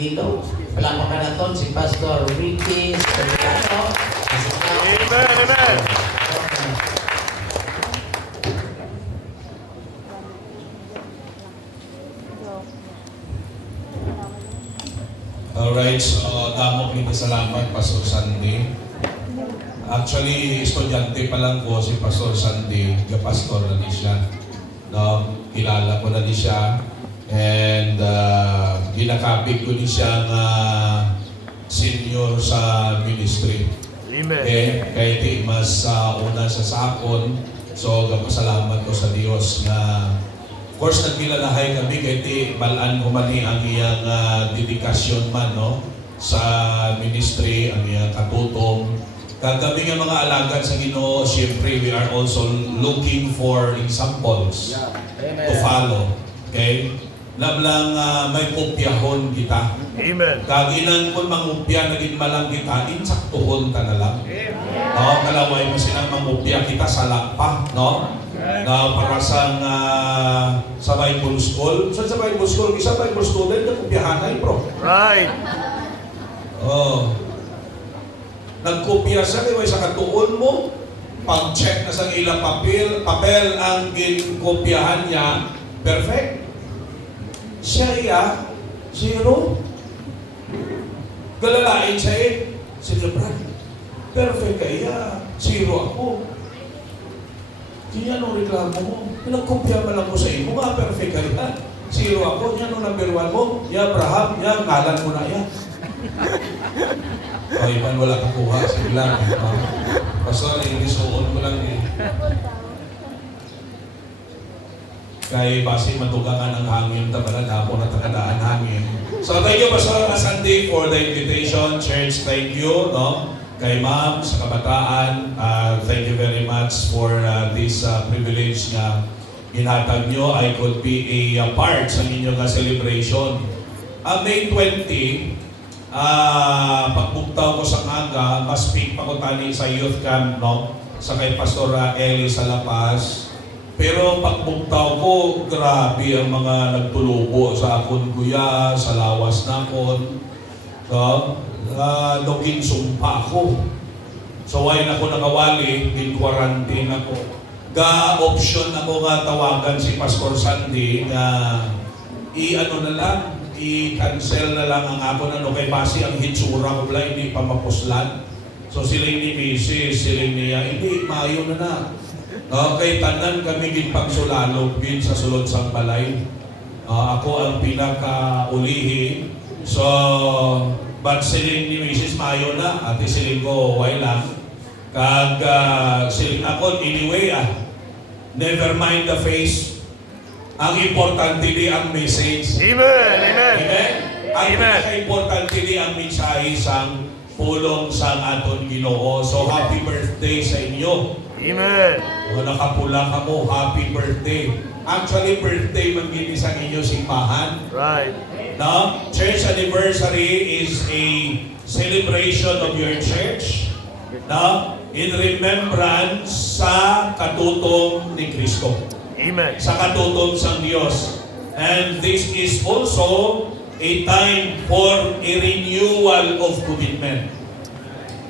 Dito, palapakan natin si Pastor Ricky Soriano. Amen, amen. Alright, so damo kita salamat Pastor Sandy. Actually, estudyante pa lang ko si Pastor Sandy, pastor na ni siya. No, kilala ko na ni siya. And ginakapit ko ni siya nga senior sa ministry. Amen. Okay, kaya iti mas una sa sakon. So, gapasalamat ko sa Dios nga of course, nagkilalahay kami kaya iti balaan ko man ang iyang dedikasyon man no, sa ministry, ang iyang katutong. Kagabi nga mga alagad sa Ginoo, siyempre we are also looking for examples to follow. Okay? Lablang may kopyahon kita. Amen. Kaginan kung mangupya na din malang kita, insaktuhon ka na lang. No, kalaway mo silang mangupya kita sa lakpa, no? Na para sa Bible School. So sa Bible School, isa Bible student na kupyahan ay bro. Right. Oh. Nagkopya sa kaya sa katuon mo, pag-check na sa ilang papel ang ginkopyahan niya, perfect. Siya zero. Galalain siya sige brad, perfect kaya, zero ako. Kaya anong reklamo mo? Nagkopya man lang ko sa iyo, nga perfect kaya, zero ako. Yan ang number 1 mo, ya Abraham, ya ngalan mo na yan. O, iban wala kakuha, sige lang. Pastor, ilisuon mo lang eh. Kaya base matugangan ang hangin, tabalan hapon at takadaan hangin. So thank you Pastor Sandy for the invitation. Church, thank you. No? Kay Ma'am, sa kabataan, thank you very much for this privilege na ginatag nyo. I could be a part sa inyong celebration. May 20, pagbuktaw ko sa ngaga, mas-speak pa ko tani sa youth camp, no? Sa kay Pastor Eli sa La Paz. Pero pagbuktaw ko, grabe ang mga nagtulubo sa akon kuya, sa lawas na akon. So, naging sumpa ako. So, why na ako nakawali, in-quarantine ako. Ga-option ako nga tawagan si Pastor Sandy na i-ano na lang, i-cancel na lang ang ako na kay base ang hitsura ko pala, hindi pa mapuslan. So, sila ni Mrs., sila niya, hindi, maayo na. Okay, tanan kami ginpagsulalog din sa sulod sang balay. Ako ang pinaka-ulihi. So, but siling ni Mrs. Mayo na, ati siling ko, why lang. Kag siling ako, anyway, never mind the face. Ang importante di ang message. Amen. Amen. Amen? Ang Amen. pinaka-importante di ang mensahe sang pulong sang aton Ginoo. So, happy birthday sa inyo. Amen. O nakapula ka mo, happy birthday. Actually, birthday man gini sa inyo simbahan. Right. No? Church anniversary is a celebration of your church. No? In remembrance sa katutong ni Kristo. Amen. Sa katutong sang Diyos. And this is also a time for a renewal of commitment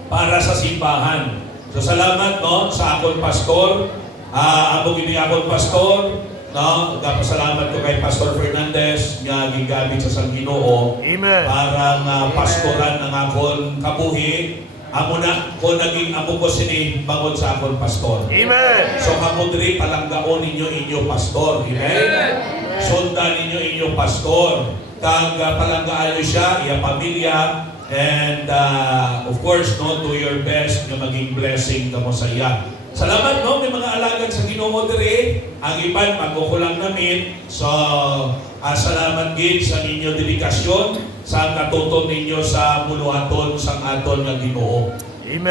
para sa simbahan. So salamat no sa akon pastor, ako gini akon pastor, no, nagpasalamat ko kay Pastor Fernandez nga gigamit sa sang Ginoo. Amen. Para pastoran ang akon kabuhi. Amo na ko naging amo ko sini bangod sa akon pastor. Amen. So kamo diri palanggaon ninyo inyo pastor. Amen. Sundan ninyo inyo pastor. Kag palanggaan niyo siya, iya pamilya. And of course, no, do your best na maging blessing ka mo sa iya. Salamat, no, may mga alagad sa Ginoo diri. Ang iban, magkukulang namin. So, salamat gid sa ninyo dedikasyon sa katuton ninyo sa buluhaton sa aton nga Ginoo. Amen.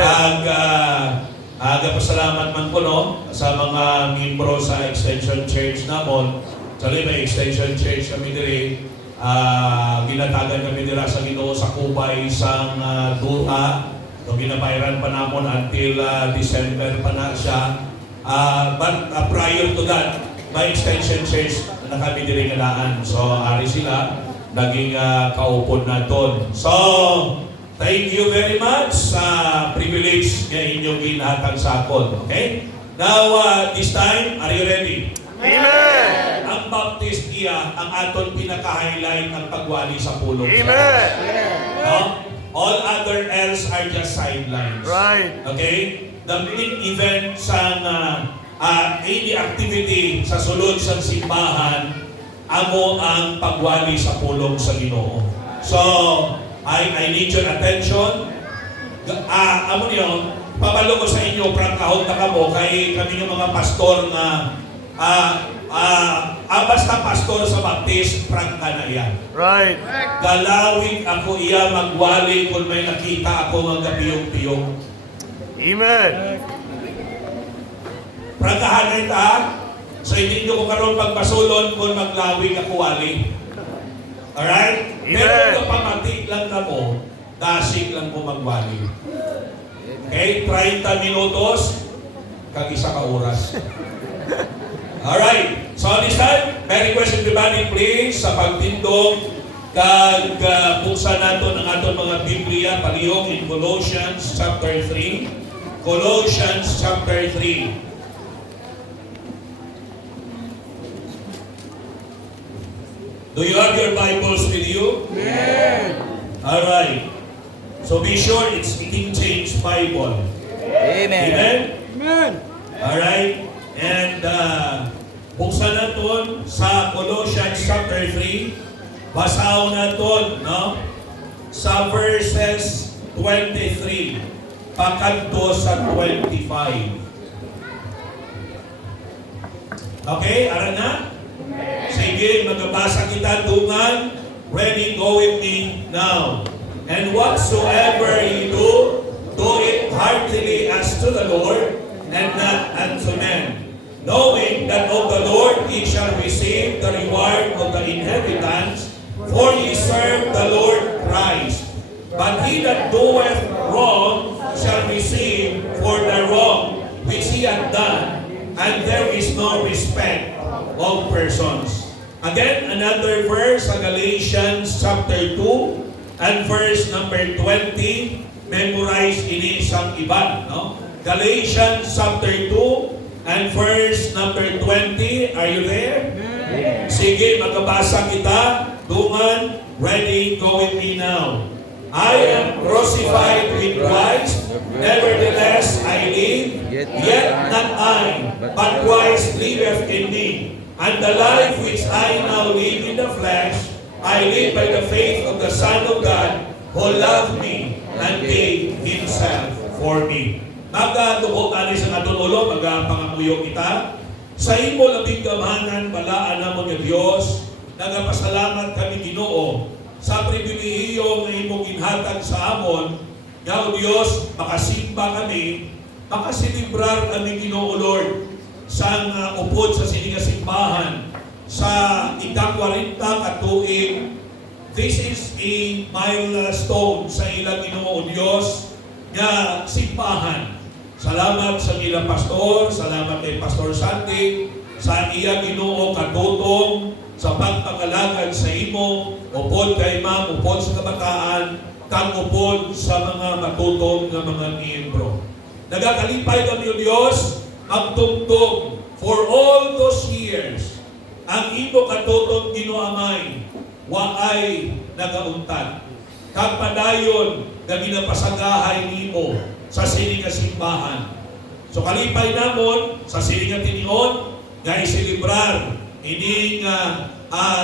Pasalamat man ko, no, sa mga membro sa Extension Church namon. Sali may Extension Church kami diri. Ginatagan kami nila sa Ginoo sa Kubay isang duha. So ginabayran pa namon until December pa na siya. But prior to that, by Extension Church na kami diri ngalaan. So ari sila. naging kaupon naton. So, thank you very much sa privilege nga inyong ginhatag sa akon. Okay? Now, this time, are you ready? Amen. Ang baptist iya, ang aton pinaka-highlight ng pagwali sa pulong. Amen. No? All other else are just sidelines. Right. Okay? The main event sa any activity sa sulod sa simbahan, amo ang pagwali sa pulong sa Ginoo. So, I need your attention. Amo niyo, pabalo ko sa inyo, prangkahon na kamo, kay kami yung mga pastor na basta pastor sa Baptist, prangka na yan. Right. Galawin ako iya magwali kung may nakita ako mga piyong-piyong. Amen. Prangkahan na ita, so hindi nyo ko karoon pagpasulon kung maglawig ako wali. Alright? Amen. Pero kapamatik lang na mo, dasig lang ko magwali. Okay? 30 minutos, kag-isa ka oras. Alright. So this time, may request everybody please sa pagtindog kag buksan nato ng aton mga Biblia palihog in Colossians chapter 3. Colossians chapter 3. Do you have your Bibles with you? Amen. Alright. So be sure it's King James Bible. Amen? Amen. Alright. And buksan natin sa Colossians chapter 3. Basaw natin, no? Sa verses 23 pakanto sa 25. Okay, ara na? Sige, magbasa kita tungan. Ready, go with me now. And whatsoever you do it heartily as to the Lord, and not unto men, knowing that of the Lord ye shall receive the reward of the inheritance, for ye serve the Lord Christ. But he that doeth wrong shall receive for the wrong which he hath done, and there is no respect of persons. Again, another verse sa Galatians chapter 2 and verse number 20. Memorize ini sang iban, no? Galatians chapter 2 and verse number 20. Are you there? Sige, magkabasa kita. Dungan, ready, go with me now. I am crucified with Christ, nevertheless I live, yet not I, but Christ liveth in me. And the life which I now live in the flesh, I live by the faith of the Son of God, who loved me and gave Himself for me. Magdukot ani sa aton ulo, magapangamuyo kita. Sa imo labing gamanan, balaan namon nga Dios, nagapasalamat kami Ginoo sa pribilehiyo nga imong ginhatag sa amon. Nga o Dios, makasimba kami, makasilibrar kami Ginoo Lord sa upod sa sininga simbahan sa ika-40 katuig. This is a milestone sa ilang Ginoo Dios nga simbahan. Salamat sa ilang pastor, salamat kay Pastor Sandy sa iya Ginoo katutong sa pagpangalagad sa imo, upod kay ma'am, upod sa kabataan, kang upod sa mga matutong nga mga miyembro. Nagakalipay kami o Diyos, magtugtog for all those years, ang imo katutong Ginoamay, waay nagauntad. Kag padayon nga ginapasagahay nimo sa sininga simbahan. So kalipay namon sa sininga tinion nga isilibrar ini nga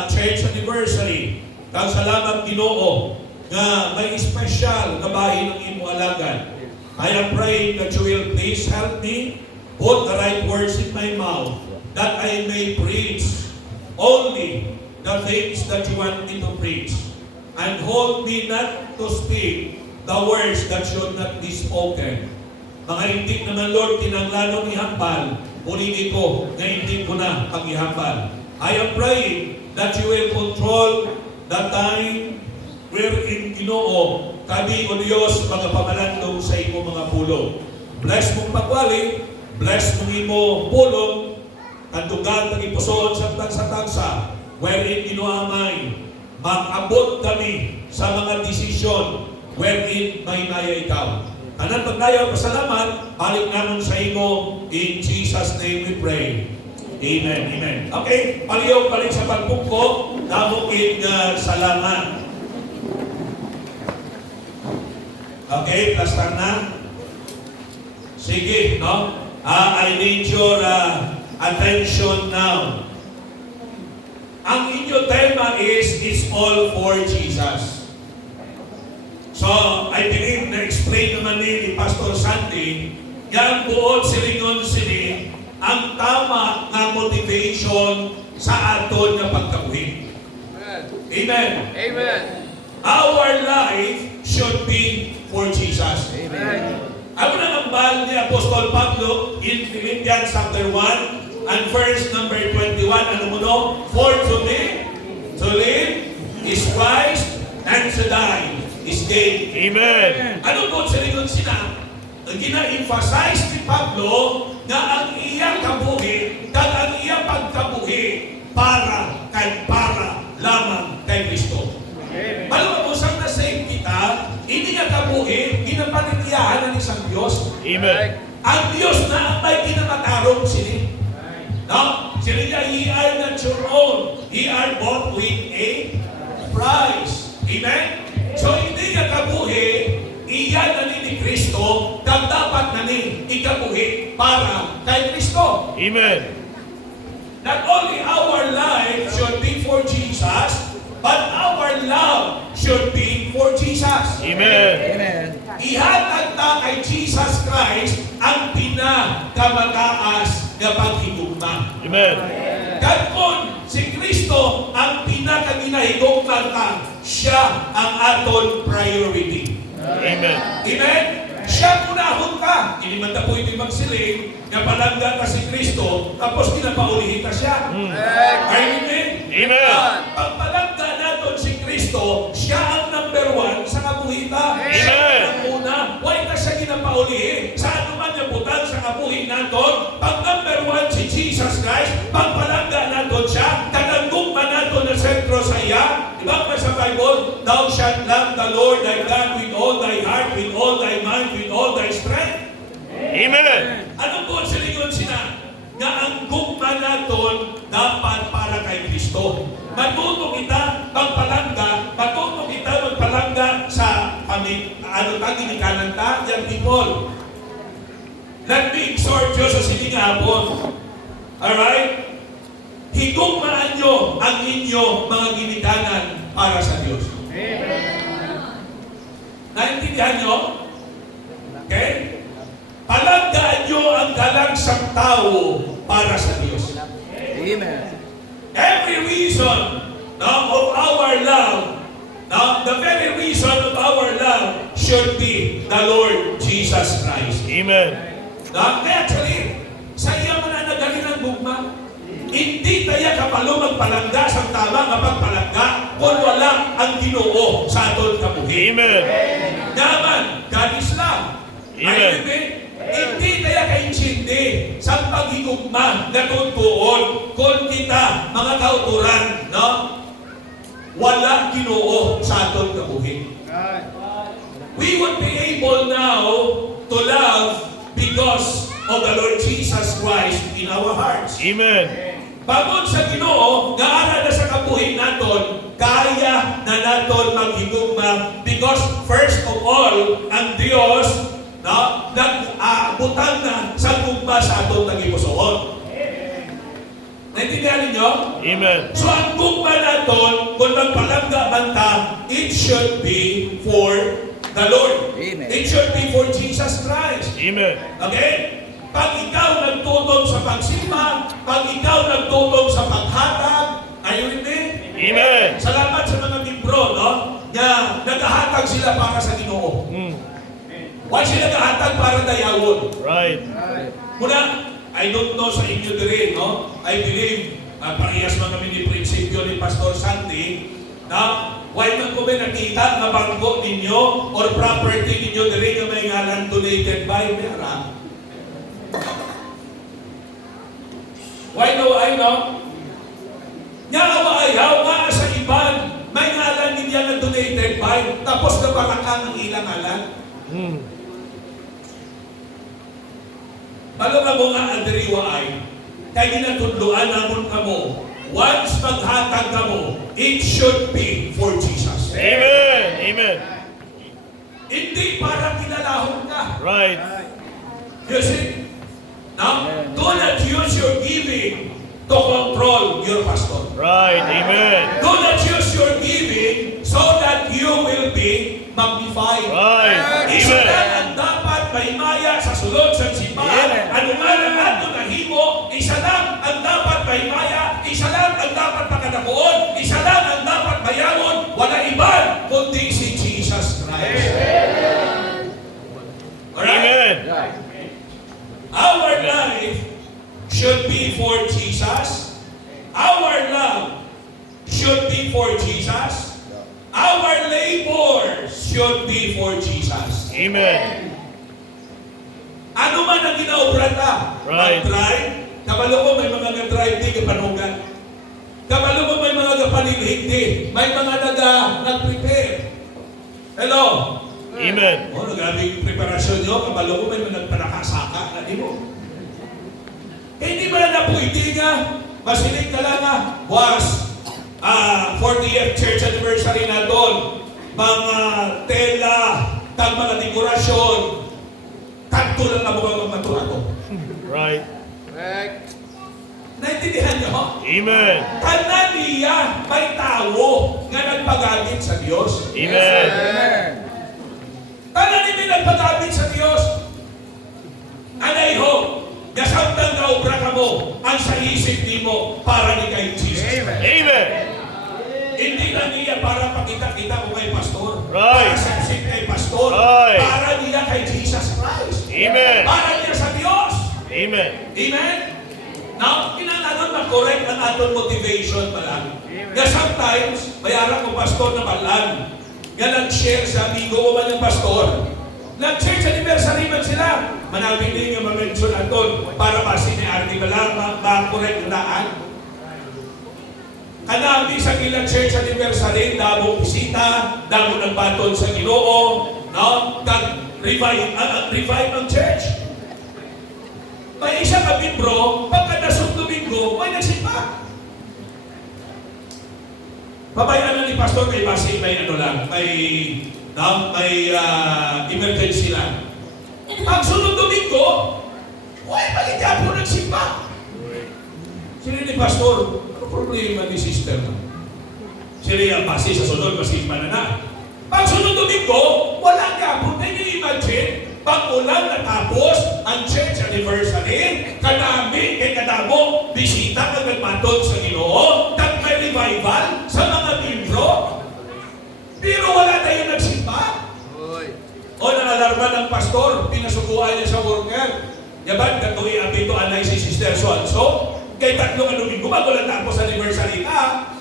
church anniversary. Kag salamat Ginoo nga may special nga bahin ng imo alagad. I am praying that you will please help me put the right words in my mouth, that I may preach only the things that you want me to preach, and hold me not to speak the words that should not be spoken. Mga hindi naman Lord, kinanglanon ihambal, munini ko, nga hindi ko na pag-ihambal. I am praying that you will control the time wherein Ginoo, kami o Diyos, mga pamalandong sa imo mga pulong. Bless mong pagwali, bless mong imo pulong, kandugan ng ipusoon sa tagsa-tagsa, wherein Ginoamay, makabot kami sa mga desisyon wherein may naya ikaw. Kanan pagdaya pasalamat, balik naman sa imo. In Jesus' name we pray. Amen. Amen. Okay, paliw balik sa pagpungko, namukid nga salamat. Okay, plastar na. Sige, no? I need your attention now. Ang inyong tema is, it's all for Jesus. So, I believe na-explain naman ni Pastor Santi, yang buod silingon sini, ang tama nga motivation sa aton nga pagkabuhi. Amen. Amen. Our life should be for Jesus. Amen. Ako na nambal ni Apostol Pablo in Philippians chapter 1 and verse number 21. Ano mo no? For to live is Christ, and to die is gain. Amen. Ano po sa likod sina? Ang gina-emphasize ni Pablo na ang iyang kabuhi, kag ang iyang pagkabuhi para lamang kay Kristo. Maluwa po siyang na-save kita, hindi nga kabuhi, ginapanitiyahan ng isang Diyos. Amen. Ang Diyos na ang may kinamatarong sini. No? Sini niya, ye are not your own. Ye are bought with a price. Amen? So, hindi nga kabuhi, iyan na ni Kristo, kag dapat na ni ikabuhi para kay Kristo. Amen. Not only our life should be for Jesus, but our love should be for Jesus. Amen. Ihatag ta kay Jesus Christ ang pinakamataas nga paghigugma. Amen. Kadkon si Kristo ang pinakaginahigugma ta, siya ang aton priority. Amen. Amen? Siya unahon ka. Hindi man ta pwede magsiling na palangga ka si Kristo tapos pinapaulihin ka siya. Amen? Amen. Pagpalangga natin si Kristo, siya ang number 1 sa kabuhita. Amen. Siya ang una. Huwag ka siya ginapaulihin. Sa anuman yung butang sa kabuhin natin, pag number 1 si Jesus Christ, pagpalangga natin siya, taganggugma natin na sentro sa iya. Diba pa sa Bible, thou shalt love the Lord thy God with all thy heart, with all thy mind, with all thy strength. Amen. Ano po sa lingon sina? Nga ang gugma naton dapat para kay Kristo. Matuto kita magpalangga, matuto kita magpalangga sa ginikanan ta, young people. Let me exhort you sa siningapon. Alright? Higugmaan nyo ang inyo mga ginikanan para sa Diyos. Naintindihan nyo? Okay? Palanggaan nyo ang galangsang tao para sa Diyos. Amen. Every reason of our love, the very reason of our love should be the Lord Jesus Christ. Amen. Actually, sa iya mo na nagaling ng gugma, hindi tayo kapalo magpalangga sa tama nga pagpalangga kung wala ang Ginoo sa aton kabuhi. Amen. Naman, God is love. Amen. Hindi tayo kaintindi sa paghigugma na tuntuon kung kita, mga kauturan, no? Wala Ginoo sa aton kabuhi. We would be able now to love because of the Lord Jesus Christ in our hearts. Amen. Bangod sa Ginoo, gaara na sa kabuhi naton, kaya na naton maghigugma because first of all, ang Dios nagbutang na sa gugma sa atong nagipusoon. Naintindihan ninyo? Amen. So ang gugma naton, kung magpalangga man ta, it should be for the Lord. Amen. It should be for Jesus Christ. Amen. Okay? Pag ikaw nagtutong sa pagsimba, pag ikaw nagtutong sa paghatag, ayun din. Amen. Salamat sa mga libro, no? Na naghahatag sila para sa Ginoo. Huwag sila naghahatag para dayawon. Right. Muna, I don't know sa inyo din, no? I believe, parehas mga mini prinsipyo ni Pastor Santi, na why man ko may nakita na bangko ninyo or property ninyo din na may ngalan donated by Mera. Why no, I know? Nga ayaw nga sa iban, may Tapos nabarakang ang ilang alam. Mm. Malunga mo nga ang diriwa ay, kaya ginatudluan namon kamo, once maghatag kamo, it should be for Jesus. Amen. Amen. Hindi para kinalahon ka. Right. You see? Now, do not use your giving to control your pastor. Right. Amen. Do not use your giving so that you will be magnified. Right. Isa Amen. lang ang dapat mahimaya sa sulod sa simbahan. Amen. Ano man ang ato nahimo, isa lang ang dapat mahimaya, isa lang ang dapat makadakuon, isa lang ang dapat bayagon, wala iban kundi si Jesus Christ. Alright? Amen. Our life should be for Jesus. Our love should be for Jesus. Our labor should be for Jesus. Amen. Ano man ang ginaobra ta? Right. Mag-drive. Kabalo mo may mga nag-drive di kapanugan. Kabalo mo may mga kapanilhig di. May mga nag-prepare. Hello? Amen. O, nagabing preparasyon nyo. Kabalo mo may mga nagpanakasaka. Hindi mo. Hindi ba na pwede nga? Masilig ka lang nga. Was 40th church anniversary na doon. Mga tela, kag mga dekorasyon. Kanto lang na mga maturato. Right. Naintindihan nyo? Amen. Tanan niya may tao nga nagpagamit sa Diyos. Amen. Tanan niya nagpagamit sa Diyos. Anay ho, nasamtang na obra ka mo, ang sa isip ni mo para ni kay Jesus. Amen. Hindi na niya para pakita-kita ko kay pastor. Right. Para sa isip kay pastor. Right. Para niya kay Jesus Christ. Amen. Para niya sa Diyos. Amen. Amen? Now, kinalanon ma-correct ang aton motivation pala. Nga sometimes, bayaran ko pastor na balan. Nga nag-share sa amigo ko man yung pastor. Nag-church anniversary man sila. Manapin din yung ma-mention aton para masin ni Artie balang ma-correct na daan. Kanami sa ilang church anniversary, damo bisita, damo nagbaton sa Ginoo, no? Revive ang church. May isa ka membro, pagkadasong Domingo, may nagsimba. Pabayaan na ni Pastor kay Basi, may ano lang, may emergency lang. Ang sunod Domingo, why pagkita po nagsimba? Sino ni Pastor? Ano problema ni sister? Sino yung Basi sa sunod, masimba na na. Pag sunod Domingo, wala ka po. Can you imagine? Pag ulang natapos ang church anniversary, kadami kay kadamo, bisita ka nagmatod sa Ginoo, tag may revival sa mga membro. Pero wala tayo nagsimba. O nang-alarma ng pastor, pinasukuan niya sa worker. Yaban, katuwi ang dito anay si Sister So-and-so, kay tatlo ka Domingo, bago lang tapos anniversary ka.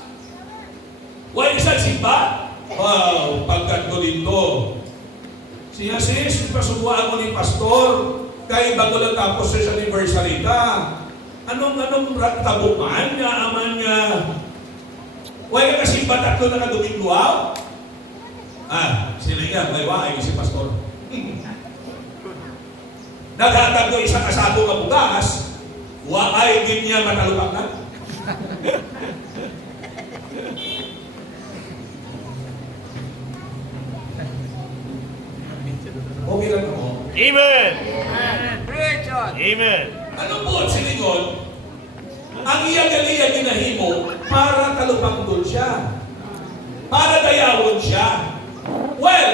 Wala isang simba? Wow, pagkat ko dito. Siya sis, pasubuan mo ni pastor, kaya bago lang tapos sa anniversary ka. Anong tabukan niya, aman niya. Huwag ka kasi batak doon na Domingo, sila nga, may waay si pastor. Naghatag ko isang asabo ka bugas, waay din niya matalupang na. Okay lang ako. Amen. Amen. Ano po silingon? Ang iyang-iyang ginahimo para talupangdol siya. Para dayawon siya. Well,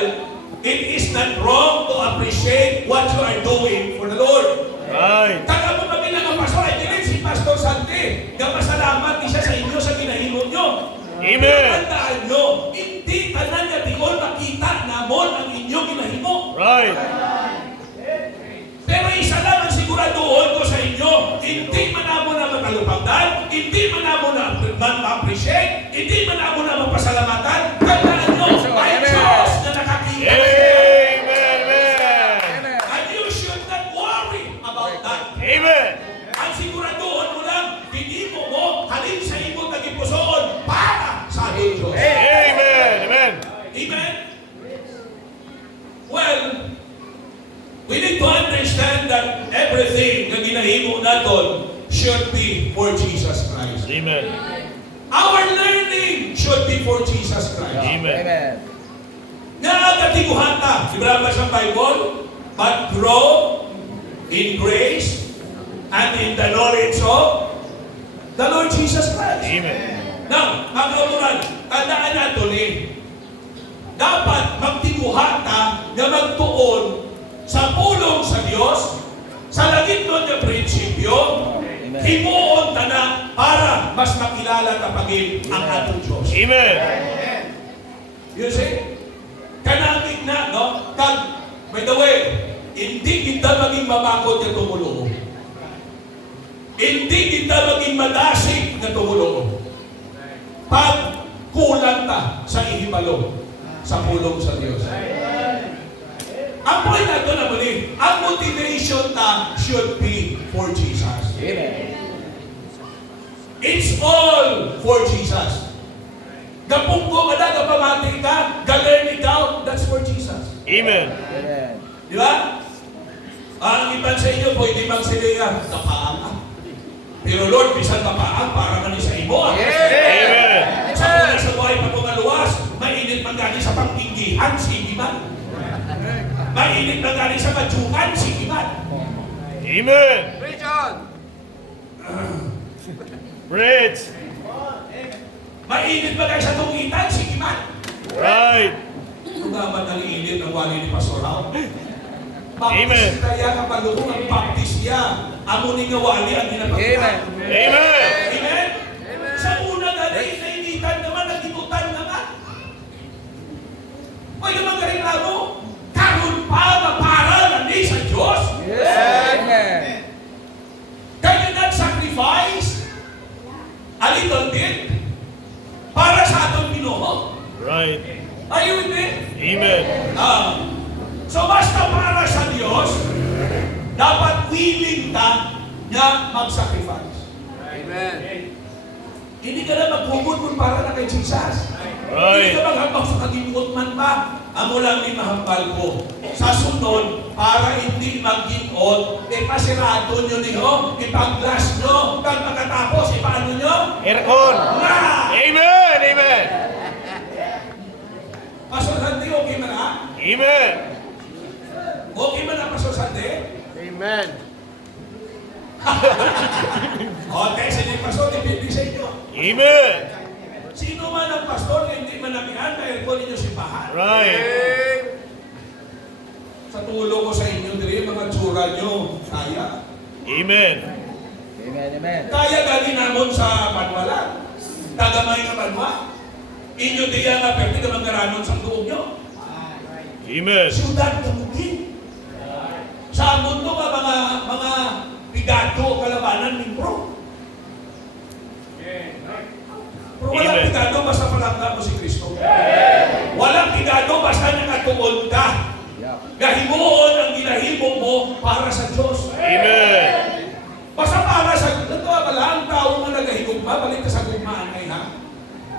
it is not wrong to appreciate what you are doing for the Lord. Right. Taga mo kami ng pastor, ay din si Pastor Santi. Napasalamat siya sa inyo sa ginahimo nyo. Amen. Tandaan nyo, hindi tanan nga tingol makita namon ang inyong ginahimo. Right. Pero isa lang ang siguraduhon ko sa inyo, hindi man amo na matalupagdan, hindi man amo na ma-appreciate, hindi man amo na mapasalamatan, tandaan nyo, may Diyos na nakakita. Amen. Amen. And you should not worry about that. Amen. Ang siguraduhon mo lang, hindi mo halin sa imong naging pusoon para sa ating Diyos. Amen. Amen. Amen? We need to understand that everything na ginahimo natin should be for Jesus Christ. Amen. Our learning should be for Jesus Christ. Amen. Amen. Nga katiguhata, ibrahima sa Bible, but grow in grace and in the knowledge of the Lord Jesus Christ. Amen. Now, mga kauturan, tandaan natin dapat magtiguhata na magtuon sa pulong sa Diyos, sa langit nun na prinsipyo, himuon ta na para mas makilala tapagin ang atong Diyos. Amen. You see? Kanamig na, no? By the way, hindi kita maging mamakot na tumulong. Hindi kita maging madasig na tumulong. Pag kulang ta sa ihibalo, sa pulong sa Diyos. Ang point na ito na muli, ang motivation ta should be for Jesus. Amen. It's all for Jesus. Gapunggo ka na, gapamati ka, galerm ikaw, that's for Jesus. Amen. Amen. Di ba? Ang iban sa inyo, pwede bang silingan? Kapaang ka. Pero Lord, bisan kapaang para man sa imo. Amen. Sa una sa buhay pa luwas, mainit man galing sa pangkinggihan, sige man. Mainit man galing sa matsukan, sige man. Amen. Richard! Rich. Mainit man galing sa tungitan, sige man. Right. Kung naman ang init ng wali ni Pastor Raul. Amen. Baptist kaya ang palukong ang baptist niya. Amo ni nga wali ang ginapagkita. Amen. Amen. Amen? Sa una na rin, nainitan naman, nagibutan naman. Huwag naman kareklamo. Karoon pa, mapara na ni sa Diyos. Amen. Can you not sacrifice a little bit para sa atong Ginoo? Right. Are you with me? Amen. So basta para sa Diyos, dapat willing ka niya mag-sacrifice. Amen. Hindi ka na maghugod kung para na kay Jesus. Right. Hindi ka maghambal sa kaginuot man pa. Amo lang ni mahambal ko. Sa sunod, para hindi mag-ginot, pasirado nyo niyo, ipag-glass nyo, pag makatapos, ipaano nyo? Aircon. Na! Amen. Amen. Pastor Sandy, okay man ha? Amen. Okay man na, Pastor Sandy? Amen. Okay, sige Pastor, dipindi sa inyo. Amen. Sino man ang pastor na hindi manamihan, na aircon ninyo simbahan. Right. Sa tulong ko sa inyo, diri, mga tsura nyo, kaya. Amen. Amen. Amen. Kaya gali namon sa Banwala. Tagamay nga Banwa. Inyo diya nga, pero di naman garanon sa tuog nyo. Amen. Siyudad kamugin. Sa mundo ka mga pigato kalabanan ni bro. Pero walang Amen. pigado basta palangga mo si Kristo. Walang pigado basta nakatuon ka. Gahimuon ang ginahimo mo para sa Diyos. Amen. Basta para sa ito ba lang, ang tao nga nagahigugma, balik ka sa gugmaan ay ha.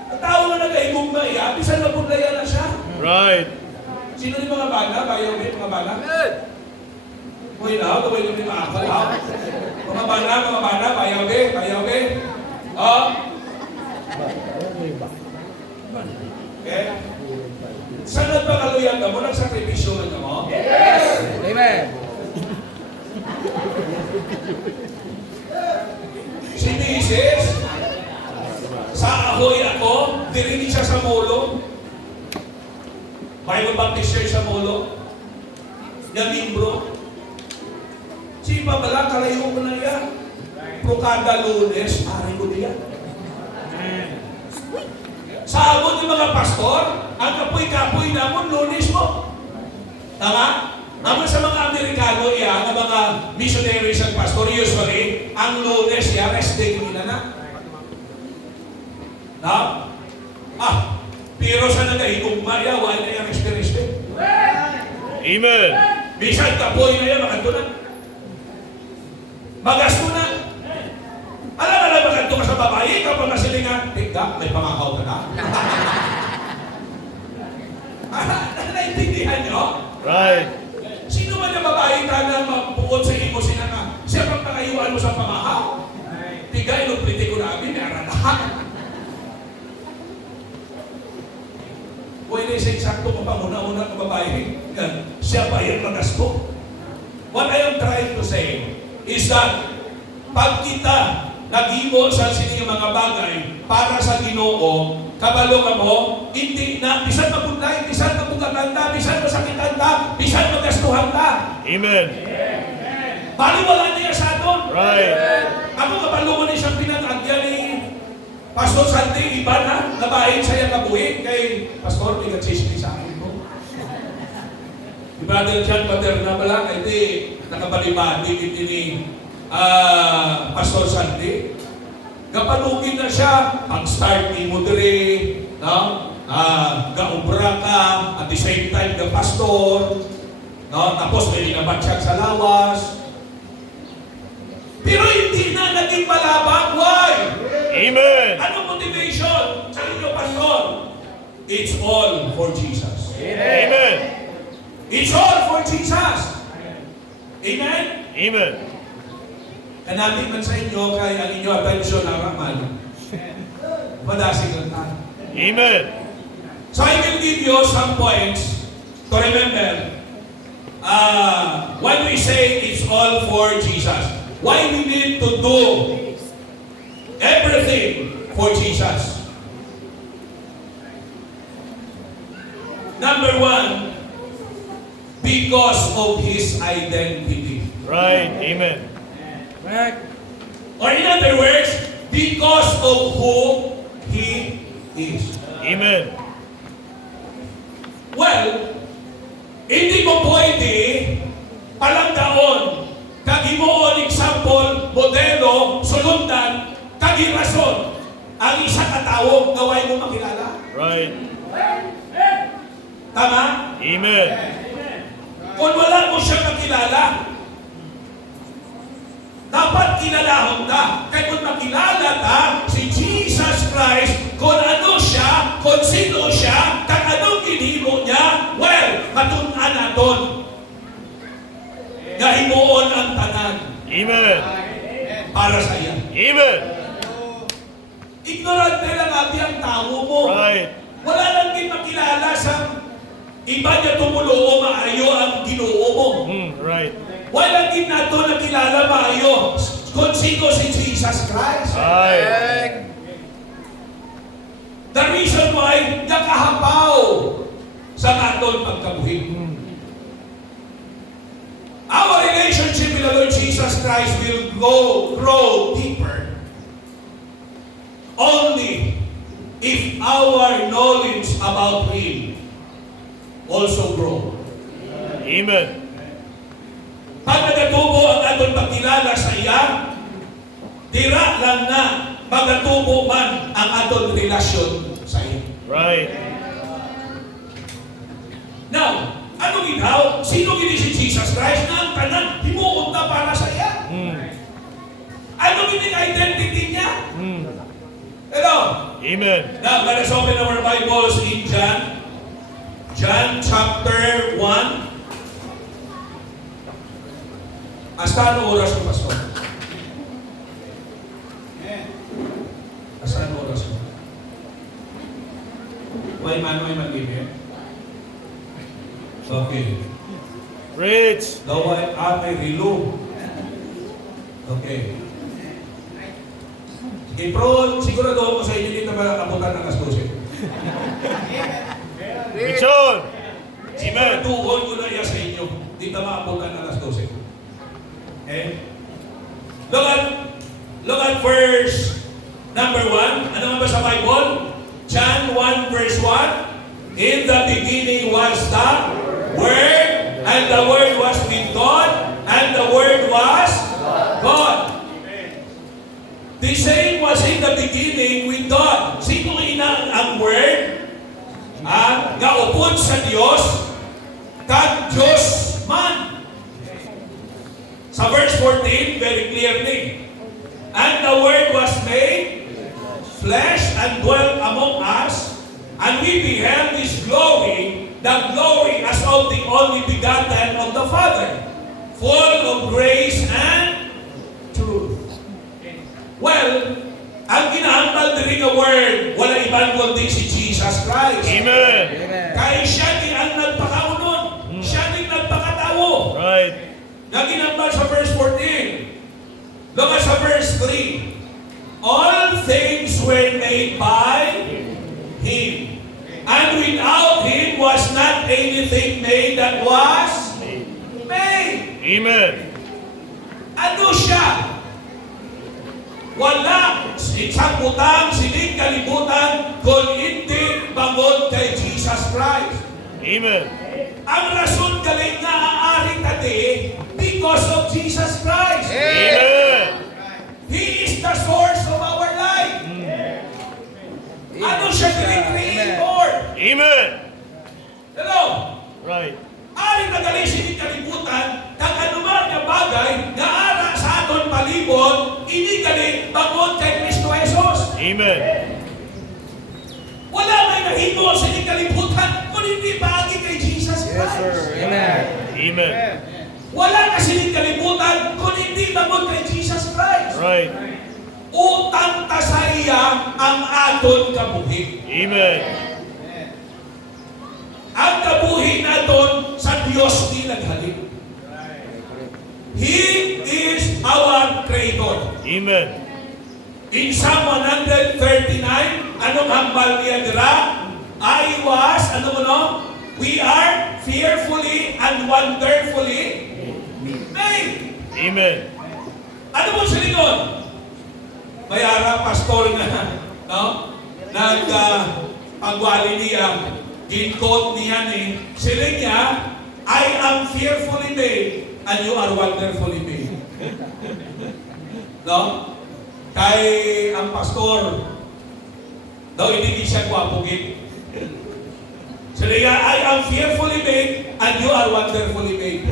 Ang tao nga nagahigugma iya, bisan napudlaya na siya. Right. Sino ni mga bala? Bayaw din mga bala? Uy na, gawin yung mga ako ha. Mga bala, bayaw din, bayaw din. Okay? Saan nagpakaluyan ka mo? Nagsakripisyo ka mo? Amen. Si Mrs. Sa ahoy ako, dirinig siya sa molo. Bible Baptist Church sa molo. Yung membro. Si Babala, kalayo ko na yan. Pero kada Lunes, pare ko diyan. Sa abot ng mga pastor, ang kapoy-kapoy namon, Lunes mo. Tama? Naman sa mga Amerikano, ang mga missionaries at pastor, usually, ang Lunes, rest day nila na. Na? Pero sa nagahigugma, wala na yung rest day. Amen. Bisan kapoy na yan, makanto na. Magasto na. Alam, makanto ka sa babae, kapag nasilingan, tika, may pangakaw ka na. Naintindihan nyo? Right. Sino man ang nga babae ka na magpuot sa imo sila ka. Siya pang pakayuan mo sa pamahaw. Tigay, nung pliti ko namin, may aranahan. Pwede sa eksakto kung pamuna-una ng babae. Yan. Siya pa yung magasto. What I am trying to say is that pag kita nag-ibo sa sining mga bagay para sa Ginoo, kabalo ka mo, hindi na, bisan mabunlay, bisan mabugatan ka, bisan masakitan ka, bisan magastuhan ka. Amen. Baliwala niya sa aton. Right. Ako kabalo ko na siyang pinag-agyan ni Pastor Santi, iba na, nabahin siya kabuhi kay Pastor, may katsismi sa akin ko. Si Brother John Paterna pala, hindi nakabalibadi ni Pastor Santi. Kapalugin na siya, pag-start ni Mudre, no? Gaubra ka, at the same time, the pastor, no? Tapos may linabatsyak sa lawas. Pero hindi na naging malabang. Why? Amen. Ano motivation sa inyo, Pastor? It's all for Jesus. Amen. It's all for Jesus. Amen? Amen. Kanami man sa inyo, kaya ang inyo attention na raman. Madasig lang tayo. Amen. So I will give you some points to remember. When we say it's all for Jesus, why we need to do everything for Jesus. Number one, because of His identity. Right. Amen. Correct. Or in other words, because of who He is. Amen. Well, hindi mo pwede palanggaon, kagimoon example, modelo, sulundan, kagirason, ang isa katao, gaway mo makilala. Right. Tama? Amen. Kung wala mo siya makilala, dapat kinalahon ka. Kaya kung makilala ka, si Jesus Christ, kung ano siya, kung sino siya, kung anong ginhimo niya, well, matunan naton. Gahimuon ang tanan Amen. para sa iya. Amen. Ignorante lang ati ang tao mo. Right. Wala lang din makilala sa iba niya tumulo maayo ang Ginoo mo. Right. Wala din nato nakilala maayo kung sino si Jesus Christ. Right. The reason why nakahapaw sa aton pagkabuhi. Our relationship with the Lord Jesus Christ will grow deeper only if our knowledge about Him also grow. Amen. Pag nagatubo ang aton pagkilala sa iya, tira lang na magatubo man ang aton relasyon sa iya. Right. Now, ano ginaw? Sino gini si Jesus Christ na ang tanan himuon ta para sa iya? Ano gini ang identity niya? Hello? Amen. Now, let us open our Bibles in John. John chapter 1. Hasta ano oras ko, Pastor? Hasta ano oras ko? May mag-ibig? Okay. Rich. Daw ay may relo. Okay. Sige, Pro, sigurado ako sa inyo dito makakabutan ng astusin. Richon. Amen. Siguraduhon ko na iya sa inyo. Dito makabutan ng astusin. Okay? Look at verse number 1. Ano nga ba sa Bible? John 1 verse 1. In the beginning was the Word, and the Word was with God, and the Word was God. The same was in the beginning with God. Sino ina ang Word? Gaupod sa Diyos, kag Diyos man. Sa verse 14, very clearly, and the Word was made flesh and dwelt among us, and we beheld His glory, the glory as of the only begotten of the Father, full of grace and truth. Well, ang ginahambal diri nga word, wala iban kundi si Jesus Christ. Amen. Amen. Kaya siya ni ang nagpakaunon. Siya ni nagpakatawo. Right. Na ginambal sa verse 14. Look at sa verse 3. All things were made by Him. And without Him was not anything made that was made. Amen. Ano siya? Wala isang butang, sining kalibutan, kung hindi bangod kay Jesus Christ. Amen. Ang rason galing nga aari tadi, because of Jesus Christ. Amen. He is the source of our life. Ano siya creator? Amen. Hello? Right. Ari na galing sining kalibutan, kag anuman nga bagay, nga ara sa aton palibot, ini galing bangod kay Kristo Jesus. Amen. Wala may nahimo sa inyong kalibutan kung hindi paagi kay Jesus Yes, Christ. sir. Amen. Amen. Wala na sining kalibutan kung hindi bangod kay Jesus Christ. Right. Utang ta sa iya ang aton kabuhi. Amen. Ang kabuhi naton sa Dios ni naghalin. He is our Creator. Amen. In Psalm 139, anong hambal niya dira? I was, ano mo no? We are fearfully and wonderfully made. Amen. Ano mo sa lingon? Mayara, pastor nga, no? Pagwali niya, ginkot niya ni, sila niya, I am fearfully made and you are wonderfully made. No? Kay ang pastor, daw hindi siya kwapugin. Sila niya, I am fearfully made and you are wonderfully made.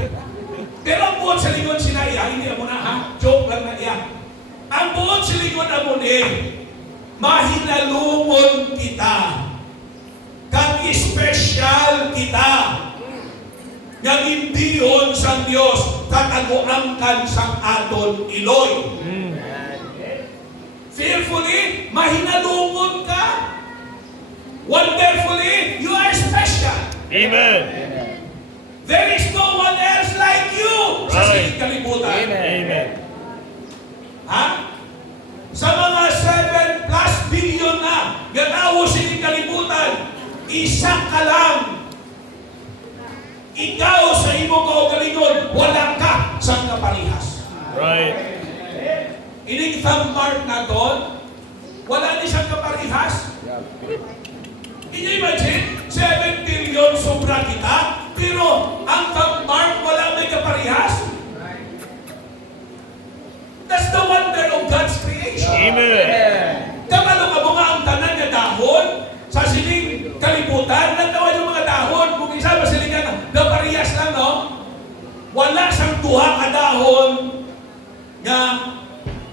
Pero ang buod sa lingon sila iya, hindi mo na ha, joke lang na iya. Ang buod sa lingon mo ni, mahinalungon kita, kag special kita, nga gindihon sang Dios, kataguangkan sang aton iloy. Fearfully, mahinalungon ka. Wonderfully, you are special. Amen. There is no one else like you sa Right. sining kalibutan. Amen. Ha? Sa mga 7+ billion na ganawo sining kalibutan, isa ka lang. Ikaw sa imo kaugalingon, wala ka sa kaparihas. Right. Ining thumb mark na doon, wala ni siyang kaparihas. Can you imagine? 7 billion sobra kita, pero ang thumb mark wala may kaparihas. That's the wonder of God's creation. Amen. Kamalo ka mo nga ang tanan nga dahon sa sining kalibutan, nagtawad yung mga dahon, kung isa ba silingan na parehas lang, no? Wala sang tuha ka dahon nga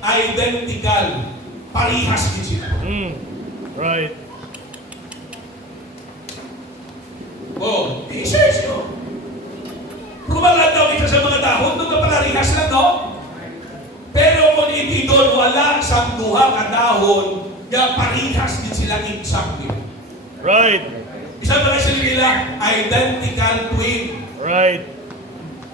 identical, parehas din sila. Right. Oh, i-search nyo. Kumalan daw isa sa mga dahon, doon na parehas lang, no? Pero kung hindi doon, wala sang tuha ka dahon nga parehas din sila exactly. Right. Isa ba sila nila, identical twin. Right.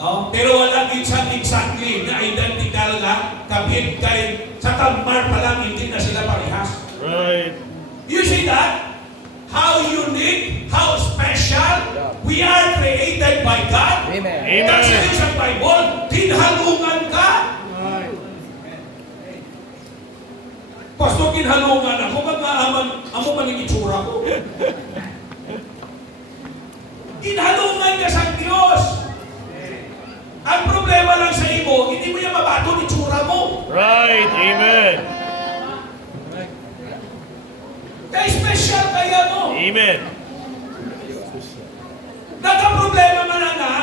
No? Pero wala isang exactly na identical na kabit kay sa tambar pa lang hindi na sila parehas. Right. You see that? How unique, how special we are created by God. Amen. Amen. Kasi sa Bible, kinhalungan ka. Pastor, kinhalungan ako, mag-aaman, amo man ang itsura ko. Kinhalungan ka sa Diyos. Ang problema lang sa imo, hindi mo yan mabato ni tsura mo. Right. Amen. Kaya special kaya mo. Amen. Nagka-problema man na nga,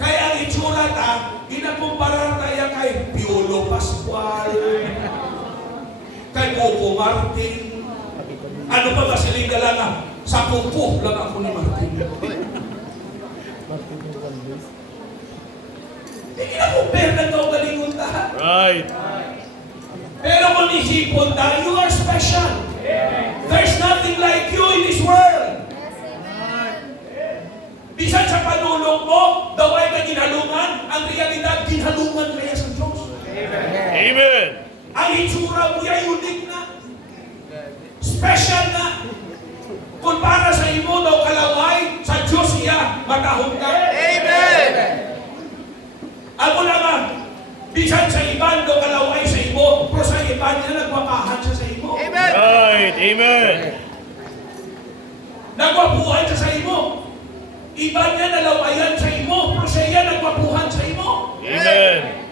kaya ang itsura ta, inakumparar kaya kay Piolo Pascual, kay Coco Martin. Ano pa ba siling ka lang sa kuko lang ako ni Martin. Hindi kina-compare ng kaugalingon ta. Right. Pero kung isipon ta, you are special. There's nothing like you in this world. Bisan sa panulong mo, daw ay kaginhalungan, ang realidad, ginhalungan kaya sa Diyos. Amen. Ang itsura mo ay unique na. Special na. Kung para sa imo daw kalaway, sa Diyos iya, matahong ka. Amen. Ako naman, bisan sa iban daw kalaway sa imo, pero sa iban niya nagwapahan siya sa imo. Amen. Right. Amen. Nagwapuhan siya sa imo. Iban niya nalawayan sa imo, pero siya nagwapuhan sa imo. Amen.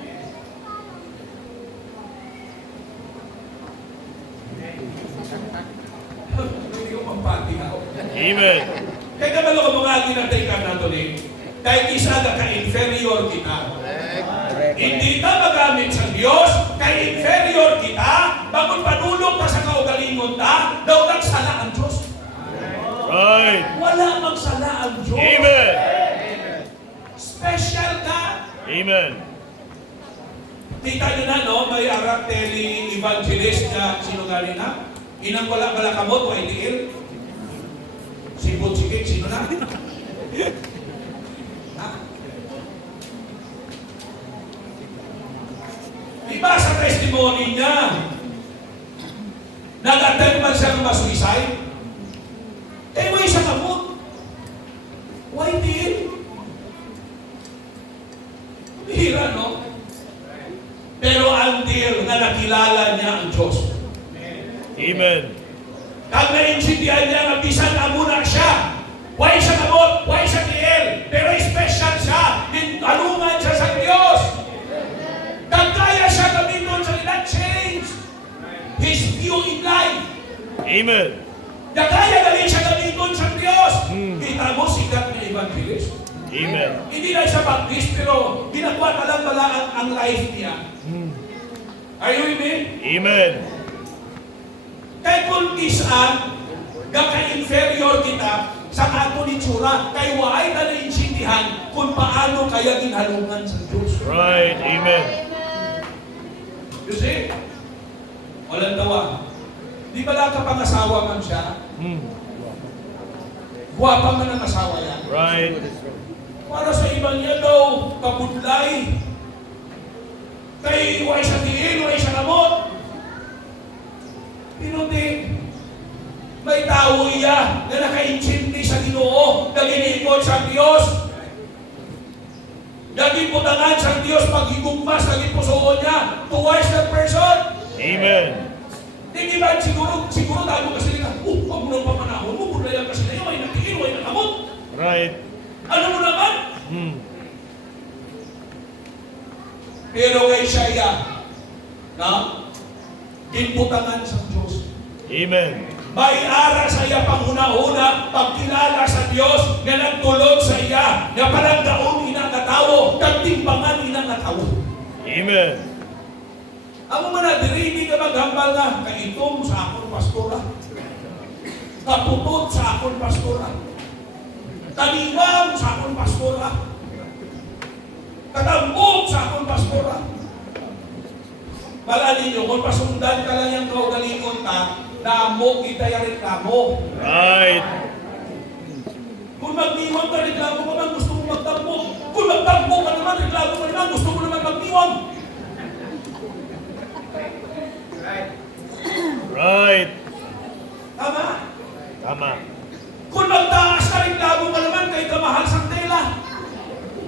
Hindi ko mampati ako. Amen. Kaya kabalo ko mga ginatay ka na ito dahil isa na ka-inferior kita. Hindi ka magamit sa Diyos, ka-inferior kita, bagon panulong ka sa kaugalingon ta, daw nagsala ang Diyos. Right. Wala magsala ang Diyos. Amen. Special ka. Amen. Kita nyo na, no? May arang tele-evangelist na sino galing na? Inang wala kamot o ITL? Si Butchikik, sino na? Ha? Diba sa testimony niya, nag-attempt man siya ng masuicide? Eh, may isa kamot. YTL? Hira, no? Pero until na nakilala niya ang Diyos. Amen. Kag naintindihan niya na bisan na muna siya. Why siya kamot? Why siya TL? Pero special siya. Alungan siya sa Diyos. Kag kaya siya gamiton sa that change his view in life. Amen. Kaya galing siya gamiton sa Diyos. Kita mo sikat na evangelist. Amen. Hindi na siya baptist, pero ginakuha ka lang bala ang life niya. Are you with me? Amen. Kaya kung isaan, gaka-inferior kita sa ato ni tsura, kay waay na naintindihan kung paano kaya ginhalungan sa Diyos. Right. Amen. You see? Walang tawa. Di ba nakapangasawa man siya? Guwapa man ang asawa yan. Right. Para sa iba niya daw, kabudlay. Kay way sa tiin, way sa kamot. Pinuti, may tao iya na nakaintindi sa Ginoo, na ginipon sa Diyos. Naging putangan sa Diyos paghigugmas, naging pusoon niya towards that person. Amen. Hindi ba siguro tayo kasi nga, wag mo nang pamanahon mo, budlayan kasi na yun, ay nakikin, ay nakamot. Right. Ano mo naman? Pero kay siya, na, ginputangan sa Diyos. Amen. May ara sa iya panghuna-huna, pagkilala sa Diyos, nga nagtulog sa iya, nga parang daon inangatawo, kagtimbangan inangatawo. Amen. Amo man na, diri hindi ka maghambal nga, kaitom sa akong pastora, kaputot sa akong pastora, taniwang sa akong pastora, katambog sa akong pastora. Bala ninyo, kung pasundan ka lang yung kaugalingon ka, damo kita yung reklamo. Right. Kung magniwang ka, reklamo ka man, gusto mo magtambog. Kung magtambog ka naman, reklamo ka naman, gusto mo naman magniwang. Right. Tama? Tama. Kung magtaas ka, reklamo ka naman, kay kamahal sa tela.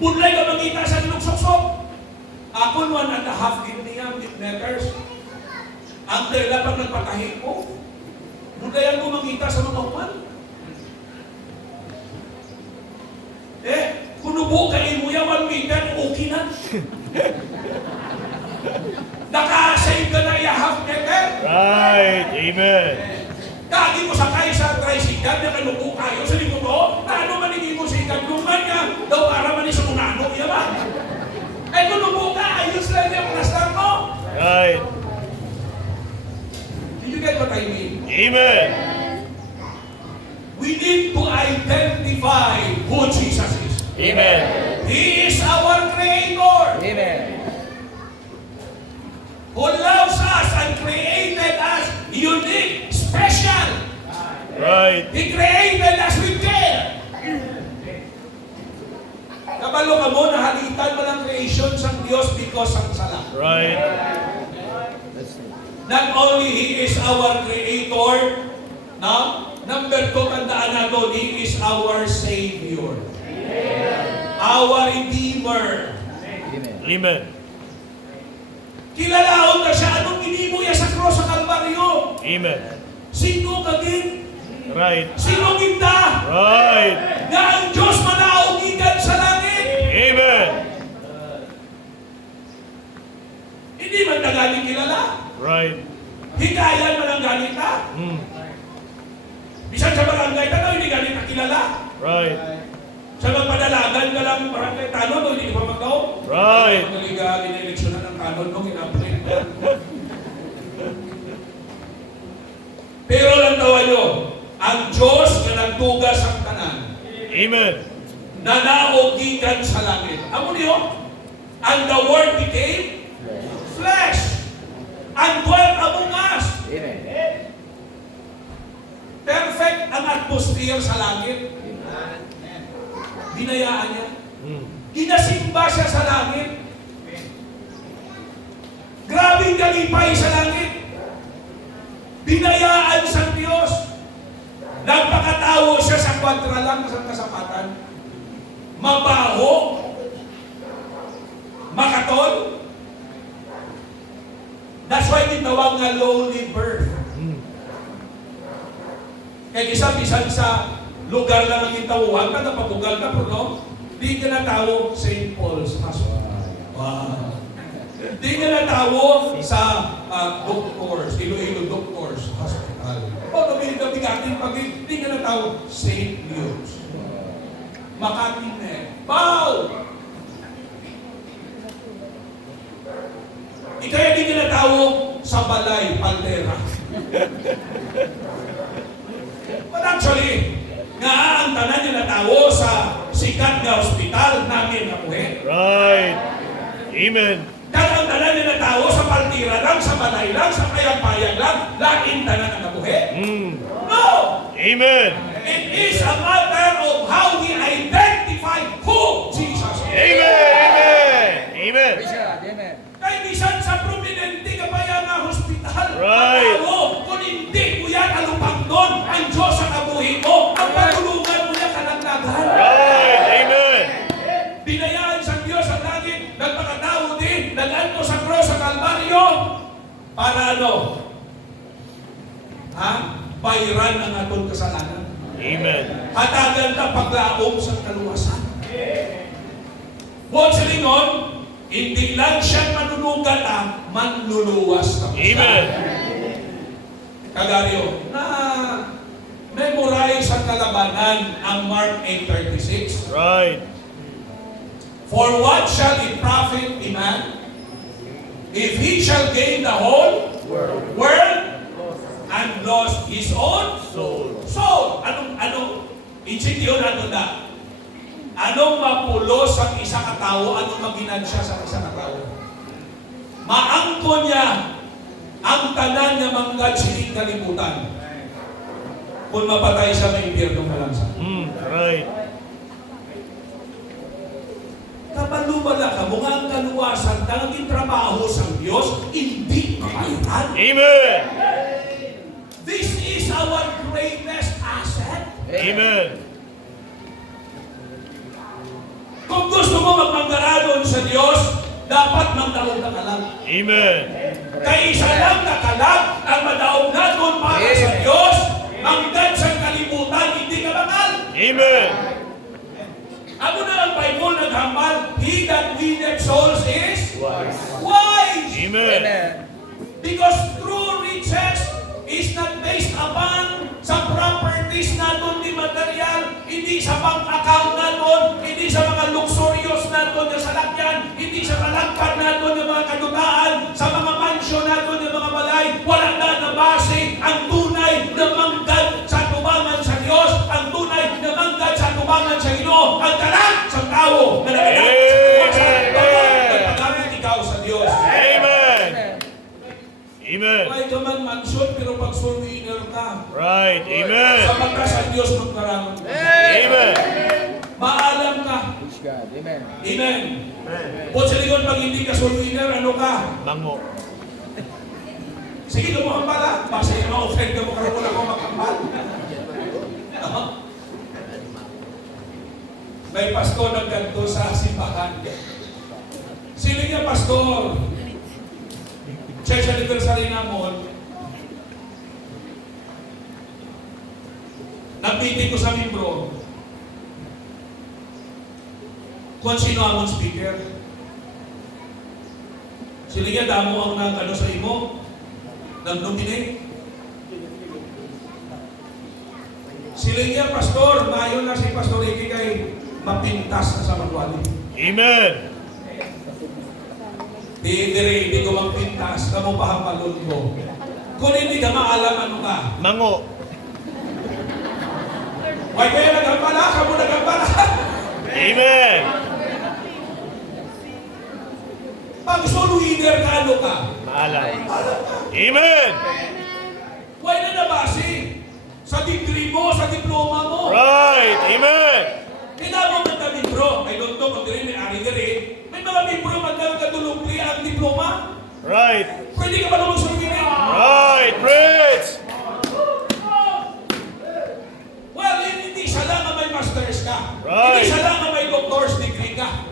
Bunlay ka magkita sa ilugsok-sok. Ako 1.5 meters. Ang tela pag nagpatahi ko, bunlayan ko magkita sa mga uman. Kung nubo ka mo yan, 1 meter, okay na. Naka-save ka na yung half meter. Right. Amen. Kagi mo sakay sa tricycle, na kanubo kayo sa likod mo, na ano manigin mo sa ikagluman niya, daw para man sa unano, iya ba? Ay kung nubo ka, ayos lang yung plastar mo. Right. Did you get what I mean? Amen. We need to identify who Jesus is. Amen. He is our Creator Amen. who loves us and created us unique, special. Right. He created us with care. Kabalo ka mo, nahalitan mo ng creation sa Diyos because ang sala. Right. Not only He is our Creator, no? Number 2, tandaan natin, He is our Savior. Our Redeemer. Amen. Amen. Kilalaon na siya, anong ginimo niya sa cross sa Kalbaryo? Amen. Sino kagin? Right. Sino kita? Right. Na ang Diyos manaugigan sa langit. Amen. Hindi man na galing kilala. Right. Hikayan man ang galing ka. Mm. Bisan sa barangay ka hindi galing na kilala. Right. Sa magpadalagan ka lang barangay tanong, no, hindi ka pa magaw. Right. Magaliga, ina-eleksyonan ng kanon nung ina-apply. Pero lang tawa nyo, ang Diyos na nagtugas ang tanan, Amen. na naugikan sa langit. Amo niyo? And the Word became flesh and dwelt among us. Amen. Perfect ang atmosphere sa langit. Binayaan niya. Mm. Ginasimba siya sa langit. Grabing kalipay sa langit. Binayaan sa Diyos. Nagpakatawo siya sa kwadra lang sa kasapatan. Mabaho. Makatol. That's why tinawag nga lowly birth. Mm. Kaya isa-bisan sa lugar lang ang itawuhan ka, napabugal ka, pero no? Di ka natawag St. Paul's Hospital. Wow. Di ka natawag sa doctors, Iloilo Doctors Hospital. O nabigating pag di ka natawag St. Luke's. Makati Bow! Ikaya di ka natawag sa Balay, Paldera. But actually, nga ang tanan niya natawo sa sikat na ospital namin na puhe. Right. Amen. Kaya ang tanan niya natawo sa Paltira lang, sa Balay lang, sa Kayampayang lang, laking tanan ang nabuhe. Mm. No! Amen. It is a matter of how we identify who Jesus is. Amen. Amen. Amen. Praise God. Amen. Kaya bisan sa prominente kapaya nga hospital, Right. matao, kung hindi mo yan alupang doon, ang Diyos sa kabuhi mo, ang pagulungan mo niya kalaglagan. Right. Amen. Binayaan sa Diyos ang langit, nagpakatao din, nag-anto sa cross sa Kalbaryo, para ano? Ha? Bayaran ang atong kasalanan. Amen. Hatagan na paglaom sa kaluwasan. Buwan sa lingon, hindi lang siya manulugan manluluwas na siya. Amen. Kagaryo, na memorize sa kalabanan ang Mark 8:36. Right. For what shall it profit a man if he shall gain the whole world and lost his own Soul. soul? Anong insintiyo natin na? Anong mapulos ang isa katao? Anong maginansya sa isa katao? Maangko niya ang tanan niya manggad siling kalibutan. Kung mapatay siya, may impyerno ka lang sa. Mm. Right. Kapalubala ka, mukha ang kaluwasan, tanging trabaho sa Diyos, hindi makahitan. Amen. This is our greatest asset. Amen. Kung gusto mo magmanggaradon sa Diyos, dapat magdaog na kalag. Amen. Kaya isa lang na kalag ang madaog natin para sa Diyos, manggad sa kalibutan, hindi ka bakal. Amen. Ako na ang Bible naghambal, he that winneth souls is Wise. wise. Amen. Amen. Because true riches is not based upon sa properties natin ni material, hindi sa bank account natin, hindi sa mga luxurious natin na salakyan, hindi sa kalagpan natin ng mga kadutaan, sa mga mansyon natin ng mga balay. Wala na nabase ang tunay na manggad sa tubangan sa Diyos, ang tunay na manggad sa tubangan sa Ginoo, ang tanan sa tao na nagagamit sa kuwasa. Nagpagamit ikaw sa Diyos. Amen. Amen. May ka man mansyon, pero pag surrender ka, Right. Amen. sa pagka sa Diyos magkarangan ka. Amen. Maalam ka. Praise God. Amen. Amen. Kung sa likod, pag hindi ka surrender, ano ka? Mango. Sige, lumukang pala. Basta yung ma-offend ka mo, karoon ako makambal. May pastor nagganto sa simbahan. Sino niya, pastor? Church anniversary namon. Nagpitin ko sa membro. Kung sino among speaker. Sino niya, damo ang nag-ano sa imo? Nag-nominate. Sila niya, pastor, mayon na si Pastor Ricky kay mapintas na sa magwali. Amen. Hindi ko magpintas, kamo pahamalon ko. Kung hindi ka maalam, ano ka? Mango. Why kaya nagambala? Kamo nagambala? Amen. Pag solo leader ka, ano ka? Maalam. Amen. Why na nabasi? Sa degree mo, sa diploma mo. Right. Amen. Kinamo man kami bro. I don't know kung diri may ari diri. May mga membro magkakatulong ang diploma. Right. Pwede ka ba naman survinin? Right. Preach. Well, hindi siya lang na may master's ka. Right. Hindi siya lang na may doctor's degree ka.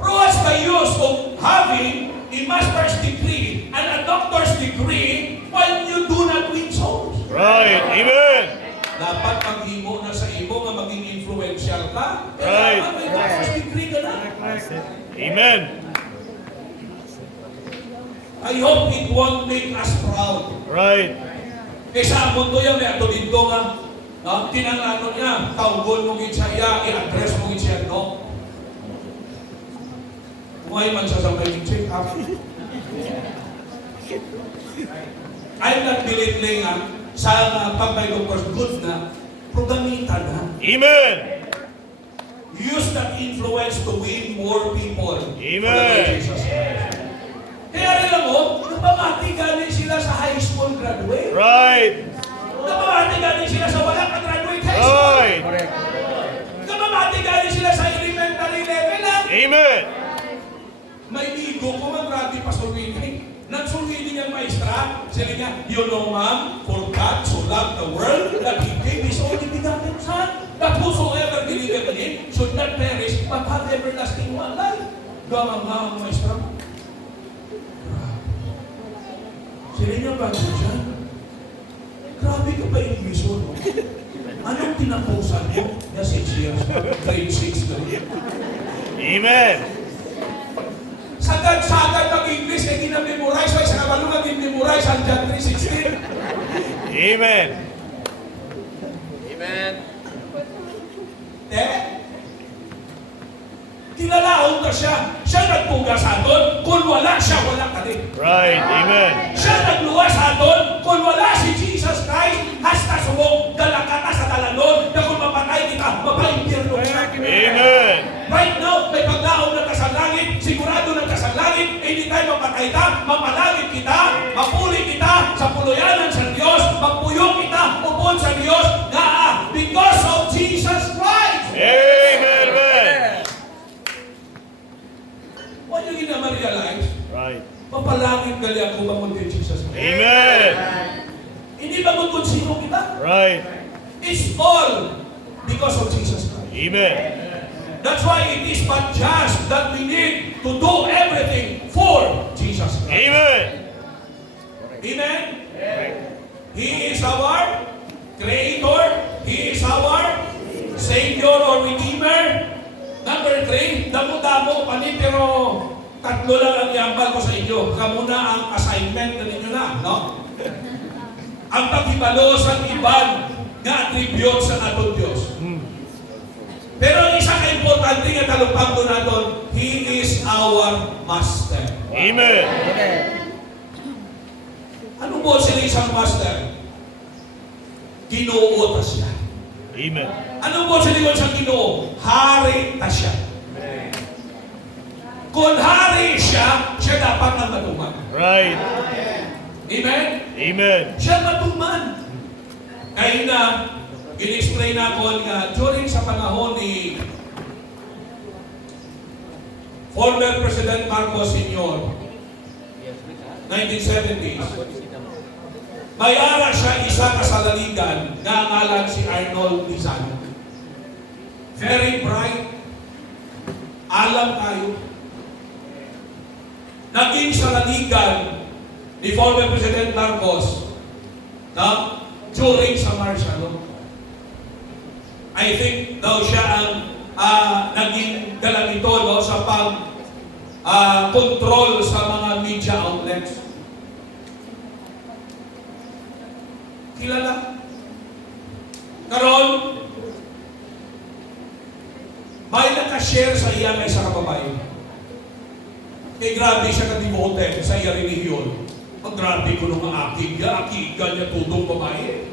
Pero what's the use of having a master's degree and a doctor's degree while you do not win souls? Right. Amen. Dapat maghimo na sa imo nga maging influential ka. Right. Kailangan may master's degree ka na. Amen. I hope it won't make us proud. Right. Kaysa ang mundo yan, may ato dito nga, tinangano niya, tawgon mo gid siya, i-address mo gid siya, no? Kung man siya sa may check up. I'm not belittling sa pag-by doctors, good na, programitan na. Amen. Use that influence to win more people. Amen. For the Lord Jesus Christ. Kaya rin lang mo, napamati galing sila sa high school graduate. Right. Napamati galing sila sa walang ka-graduate high school. Right. Correct. Napamati galing sila sa elementary level lang. Amen. May ligo ko man grabe pa surveying. Nagsurveying yung maestra. Sila niya, you know ma'am, for God so loved the world that He gave His only begotten Son, that whosoever believeth in Him should not perish but have everlasting life. Gamang ang maestra. Sila niya ba dyan? Grabe ka pa English no? Anong tinapusan mo? Ya 6 years, grade 6 na rin. Amen. Sagad-sagad mag-English, eh ginamemorize, ay sa kabalo nag-memorize ang John 3:16. Amen. Amen. Kinalaon ka siya. Siya nagpuga sa aton. Kung wala siya, wala ka din. Right. Amen. Siya nagluwa sa aton. Kung wala si Jesus Christ, hasta subok, dalakata sa talanon, na kung mapatay kita, mapaimpirno ka. Amen. Right now, may pagdaong ng kasalangit, sigurado ng kasalangit, eh, hindi tayo mapatay ta, mapalangit kita, mapuli kita sa puluyanan sa Diyos, magpuyong kita, upon sa Diyos, na because of Jesus Christ. Amen. Amen. What you gina ma-realize? Right. Mapalangit gali ako bangon kay Jesus Christ. Amen. Hindi bangon kung sino kita. Right. It's all because of Jesus Christ. Amen. That's why it is but just that we need to do everything for Jesus Christ. Amen. Amen? He is our Creator. He is our Savior or Redeemer. Number 3, damo-damo pa ni, pero tatlo lang ang yambal ko sa inyo. Kamuna ang assignment na ninyo na, no? Ang paghibalo sa iban nga attribute sa atong Diyos. Pero ang isa ka-importante nga talumpag doon natin, He is our Master. Amen. Amen. Ano po sila isang Master? Ginoo ta siya. Amen. Ano po sa likod sa Ginoo? Hari na siya. Kung hari siya, siya dapat ang matuman. Right. Amen? Amen. Siya matuman. Kaya na, in-explain ako nga, during sa panahon ni former President Marcos Sr., 1970s, may ara siya isa kasalaligan na ngalan si Arnold Lizano. Very bright. Alam tayo. Naging salaligan ni former President Marcos na during sa martial law. I think daw siya ang naging galang ito no, sa control sa mga media outlets. Kilala? Karon, may nakashare sa iya may sa kababae. Kaya grabe siya ka-devoted sa iya relihiyon. Ang grabe ko nung akiga niya tutong babae.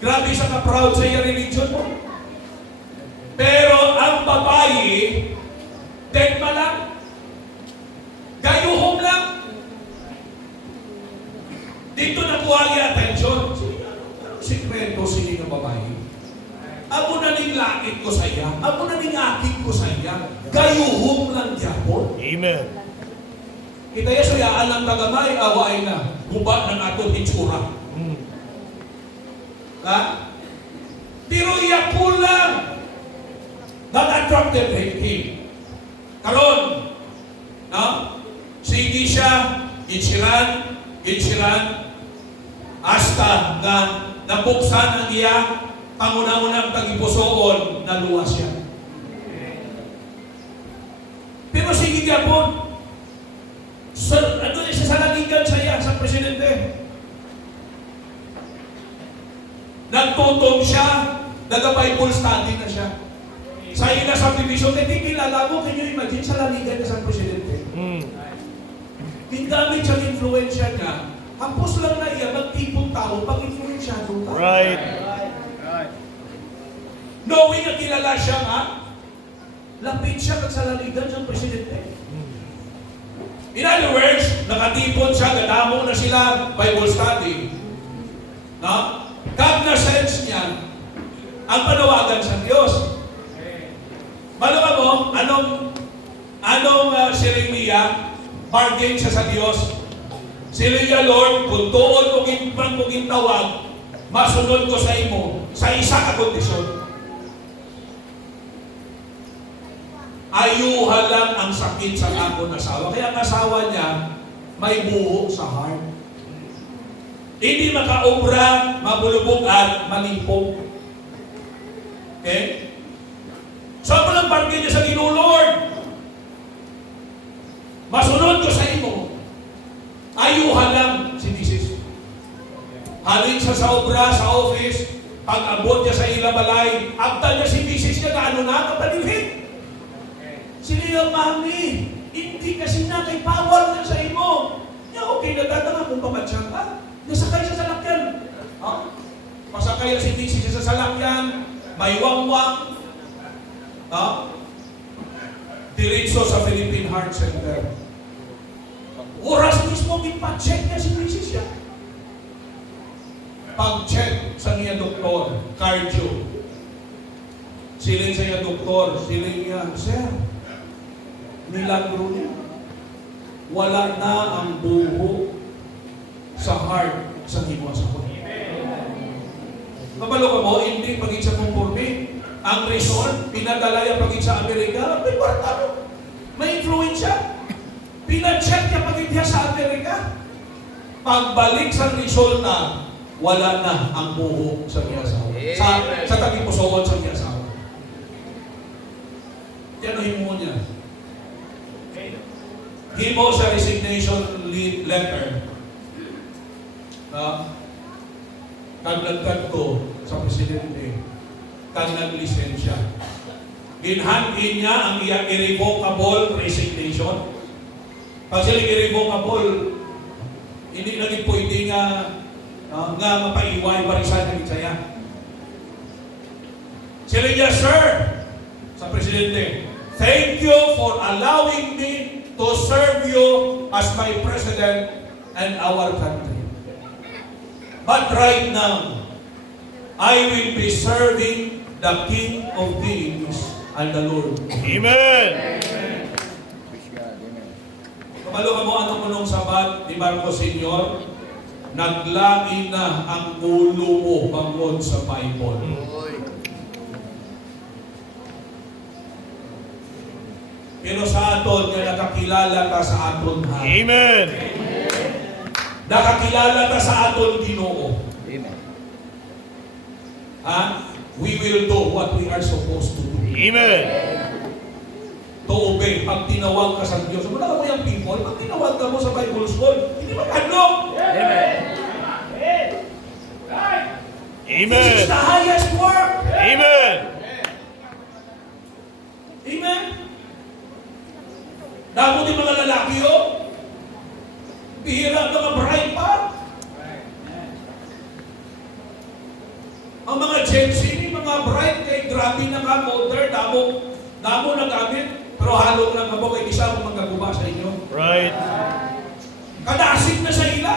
Grabe siya ka-proud sa iya religion mo. Pero ang babae, dead pa lang. Gayuhom lang. Dito nakuha niya atensyon. Anong sikreto sila ng babae? Amo na ning lakit ko sa iya. Amo na ning akit ko sa iya. Gayuhom lang yapon. Amen. Kita ya siya alam tagamay, away na. Gubat ng ato itsura. Ha? Pero iya lang. That attracted him. Karon, no? Sige siya, ginsiran, hasta nga nabuksan ang iya, pangunang-unang tagipusoon, naluwas siya. Pero sige gyapon, ano siya sa laligan siya sa presidente? Nagtutong siya, nag-Bible study na siya. Sa ina sa division, hindi kilala mo, can you imagine sa laligan sa presidente? Gingamit siyang influensya niya, hapos lang na iya, magtipong tao, pag-influensyado ka. Right. Knowing na kilala siya nga, lapit siya sa laligan sa presidente. In other words, nakatipon siya, gadamo na sila, Bible study. No? Kag na sense niya, ang panawagan sa Diyos. Malaka mo, anong si Jeremia, bargain siya sa Diyos. Sila Lord, kung tuon kong tawag, masunod ko sa imo, sa isa ka kondisyon. Ayuha lang ang sakit sa akong asawa. Kaya ang asawa niya, may buho sa heart. Hindi makaobra, mabulubog at malipong. Okay? So, ako lang bargain niya sa Ginoo, Lord. Masunod ko sa imo. Ayuha lang si Mrs. Halin siya sa obra, sa office, pag-abot niya sa ilabalay, abta niya si Mrs. niya na ano na, kapanilhin. Sila mami, hindi kasi na kay power na sa imo. Ya, okay na tatanga kung pamatsyan ka. Nasakay sa salakyan. Ha? Pasakay na si Mrs. sa salakyan, may wangwang. Ha? Diretso sa Philippine Heart Center. Oras mismo, ipa-check niya si Mrs. siya. Pag-check sa niya doktor, cardio. Silin sa niya doktor, silin niya, Sir, milagro niya. Wala na ang buho sa heart sa hiwa-sawa. Kapalo ka mo, hindi pagin sa conforme. Ang reason, pinadala niya pagin sa Amerika, may kwartalo. May influensya. Pina-check niya pagin niya sa Amerika. Pagbalik sa resulta, wala na ang buho sa hiwa-sawa. Sa tagipusoon sa hiwa-sawa. Yan ang himo niya. Himo sa resignation letter. Kag nagkadto sa presidente, kag naglisensya. Ginhangin niya ang iya irrevocable resignation. Pag sila irrevocable, hindi naging pwede nga mapaiway barisan ng saya. Sila niya, Sir, sa Presidente, thank you for allowing me to serve you as my President and our country. But right now, I will be serving the King of Kings and the Lord. Amen. Praise God. Amen. Kapalo ka mo ano mo nung sabat, di Marco Senior, naglain na ang ulo mo bangod sa Bible. Pero sa aton, nga nakakilala ka sa aton ha. Amen. Nakakilala ka sa aton Ginoo. Amen. Ha? We will do what we are supposed to do. Amen. To obey. Pag tinawag ka sa Diyos, wala mo yung people, pag tinawag ka mo sa Bible school, hindi maghandlong. Amen. This Amen. is the highest work. Amen. Amen? Damo din mga lalaki yun. Bihira ang mga bride pa. Ang mga Gen Z, mga bride, kay grabe na ka, modern, damo na gamit. Pero halo lang ako kay isa kung magkaguba sa inyo. Right. Kadasig na sa ila.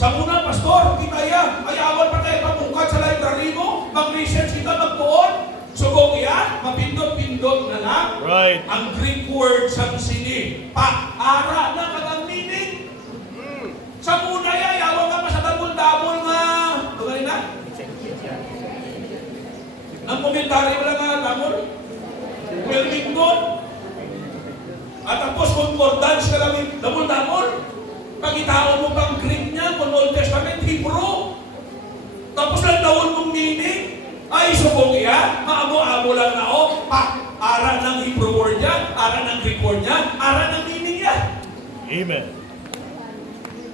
Sa muna, pastor, kita yan. Ayawan pa tayo pamukat sa library mo. Mag-research kita, magpuon. Sugong yan, mapindot-pindot na lang. Right. Ang Greek word sa sini, pa-ara na kagang meaning. Sa muna yan, ayawan ka pa sa dabol-dabol nga. Tugalin na. Ang komentary wala nga, dabol. Wilmington. At tapos concordance ka lang, dabol-dabol. Pagitaon mo pang Greek niya, kung Old Testament, Hebrew. Tapos nagtawon mong meaning, ay subong iya, maamo-amo lang na o, ara ng Hebrew word niya, ara ng Greek word niya, ara ng meaning niya. Amen.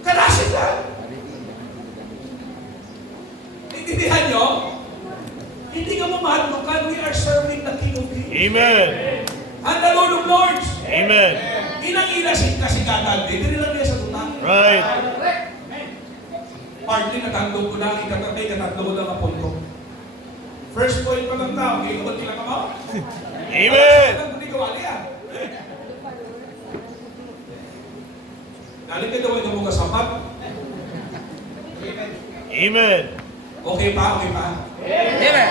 Kalasin lang. Intindihan nyo? Hindi ka mamahatukan, we are serving the King of Kings. Amen. And the Lord of Lords. Amen. Inang-ilasin kasi katag, hindi lang niya sa tutang. Right. Partly natandog ko na, ikatagay, natandog ko lang ang punto. First point pa lang tao, okay, kapag kila ka mo? Amen. Hindi ko wali ah. Nalit ka daw ito mo kasapat. Amen. Okay pa, okay pa. Amen.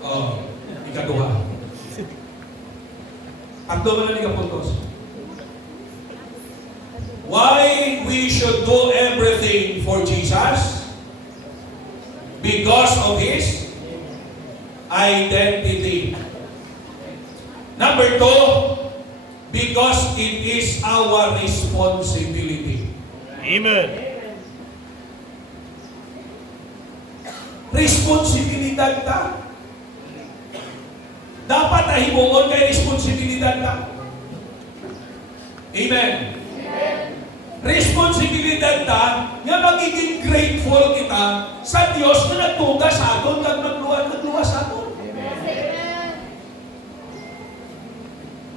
Oh, ikaduha. Tatlo mo na ka puntos. Why we should do everything for Jesus? Because of His identity. Number 2, because it is our responsibility. Amen. Responsibilidad ta. Dapat na himuon kay responsibilidad ta. Amen. Responsibilidad ta nga magiging grateful kita sa Diyos na nagtuga sa aton kag nagluwa sa aton.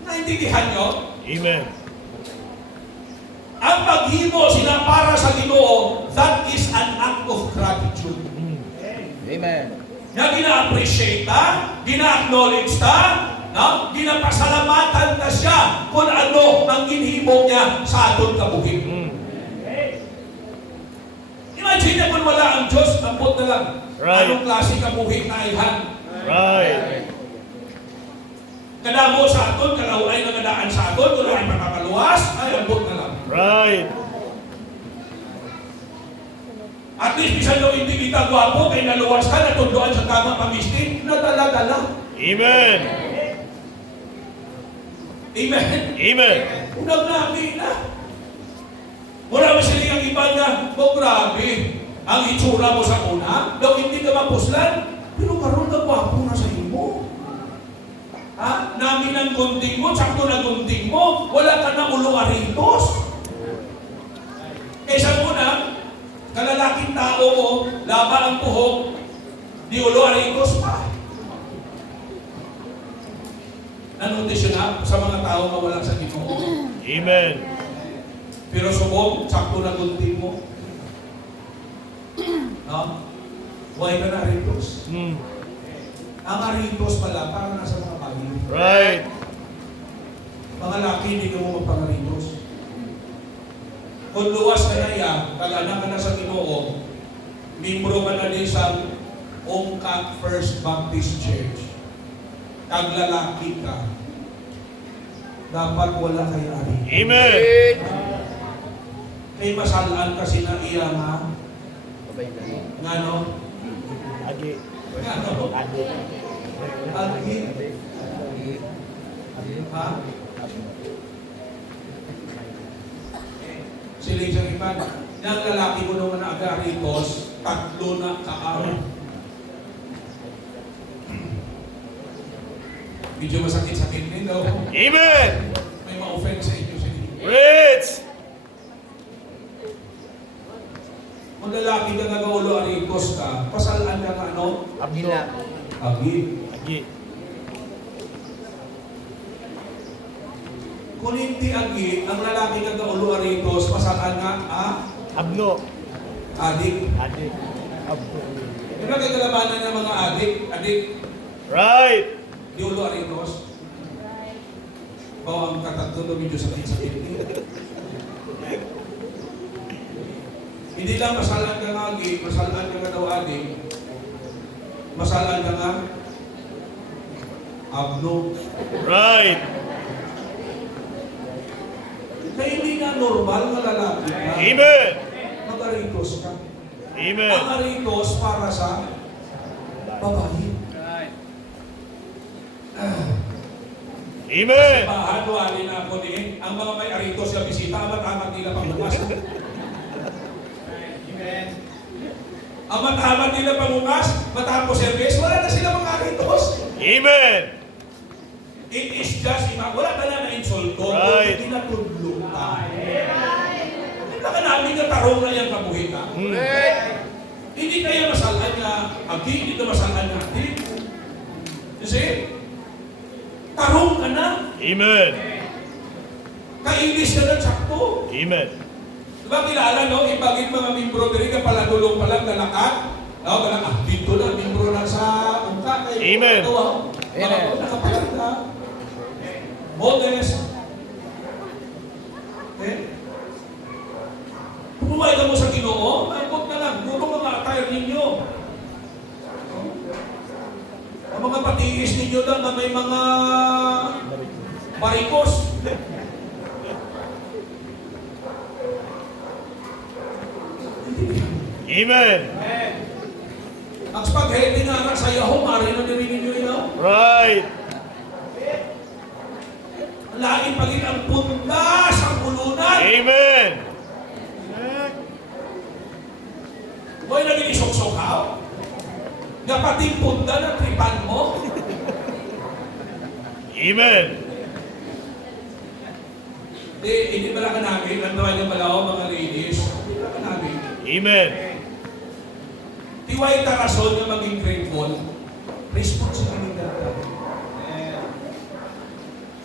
Naintindihan nyo? Amen. Ang paghimo sila para sa Ginoo, that is an act of gratitude. Amen. Nga gina-appreciate ta, gina-acknowledge ta, no? Ginapasalamatan ta siya kung ano ang ginhimo niya sa aton kabuhi. Imagine na kung wala ang Diyos, ambot na lang. Right. Anong klase kabuhi na ilhan? Right. Kadamo sa aton, kalaway na nadaan sa aton, kung ay makakaluwas, ay ambot na lang. Right. At least, bisan daw hindi kita gwapo, kay naluwas ka, natunduan sa tamang pamistin, nadala-dala. Amen. Amen? Amen. Unang nabi na. Wala ba sila ang iba na, oh grabe, ang itsura mo sa una, daw hindi ka mapuslan, pero karoon na gwapo na sa imo. Ha? Namin ang gunting mo, sakto na gunting mo, wala ka na ulo aritos. Kaysa muna, kalalaking tao mo, laba ang puhok, di ulo aritos pa. Nanotice yun na sa mga tao na wala sa Ginoo. Amen. Pero subok, sakto na gunting mo. No? Huwag ka na aritos. Ang aritos pala, para nasa mga bayi. Right. Mga laki, hindi ka mo magpangaritos. Kung luwas ka na yan, kag-anak ka na sa Ginoo, membro ka na din sa Ongkak First Baptist Church. Kag-lalaki ka, dapat wala kay ari. Amen. Kay masalaan kasi na iya nga, nga no? Agi. Nga no? Agi. Agi. Ha? Siling sa iban, yung lalaki mo naman na agaritos, 3 na kaaraw. Medyo masakit-sakit din daw. Amen. May ma-offend sa inyo siya. Rich. Kung lalaki ka nag-ulo aritos ka, pasalaan ka nga ano? Abno. Agi. Agi. Kung hindi agi, ang lalaki ka nag-ulo aritos, pasalaan nga, Abno. adik. Agi. Abno. Yung lagi kalabanan ng mga adik, Right. di ulo aritos. Bawa ang katatlo medyo sakit-sakit. Hindi lang masalan ka nga agi, masalan ka nga daw adik, masalan ka nga abno. Right. Kaya hindi nga normal na lalaki ka. Amen. Mag-aritos ka. Amen. Ang aritos para sa babae. Amen. Bahan, wali na ako din. Ang mga may aritos na bisita, amat-amat nila pangbukas. Amat-amat nila pangbukas, matapos service, wala na sila mga aritos. Amen. It is just, wala ka na na-insulto. Right. Hindi na tudlo ka. Hindi ka namin na tarong na yung kabuhita. Hindi kayo masalan nga, agi, hindi ka masalan nga, agi. You see? Tarong ka na. Amen. Kainis ka na sakto. Amen. Diba kilala, no? Ibagin mga membro diri ka pala dulong palang nalakat. No, kaya dito na, membro na sa ungka. Amen. Amen. Nakapalag ka. Modest. Okay? Pumuhay ka mo sa Ginoo, huwag na lang. Puro mga attire ninyo. Ang mga patiis ninyo lang na may mga barikos. Amen. Ang spaghetti nga sa yaho, mari na narinig nyo yun. Right. Lagi pagin ang pundas, ang ulunan. Amen. Huwag naging isok-sokaw. Napating punda na tripan mo. Amen. Hindi pala ka namin. Ang tawag niya pala ako, mga ladies. Hindi pala ka namin. Amen. Tiwai tarason na maging grateful. Responsibility ka.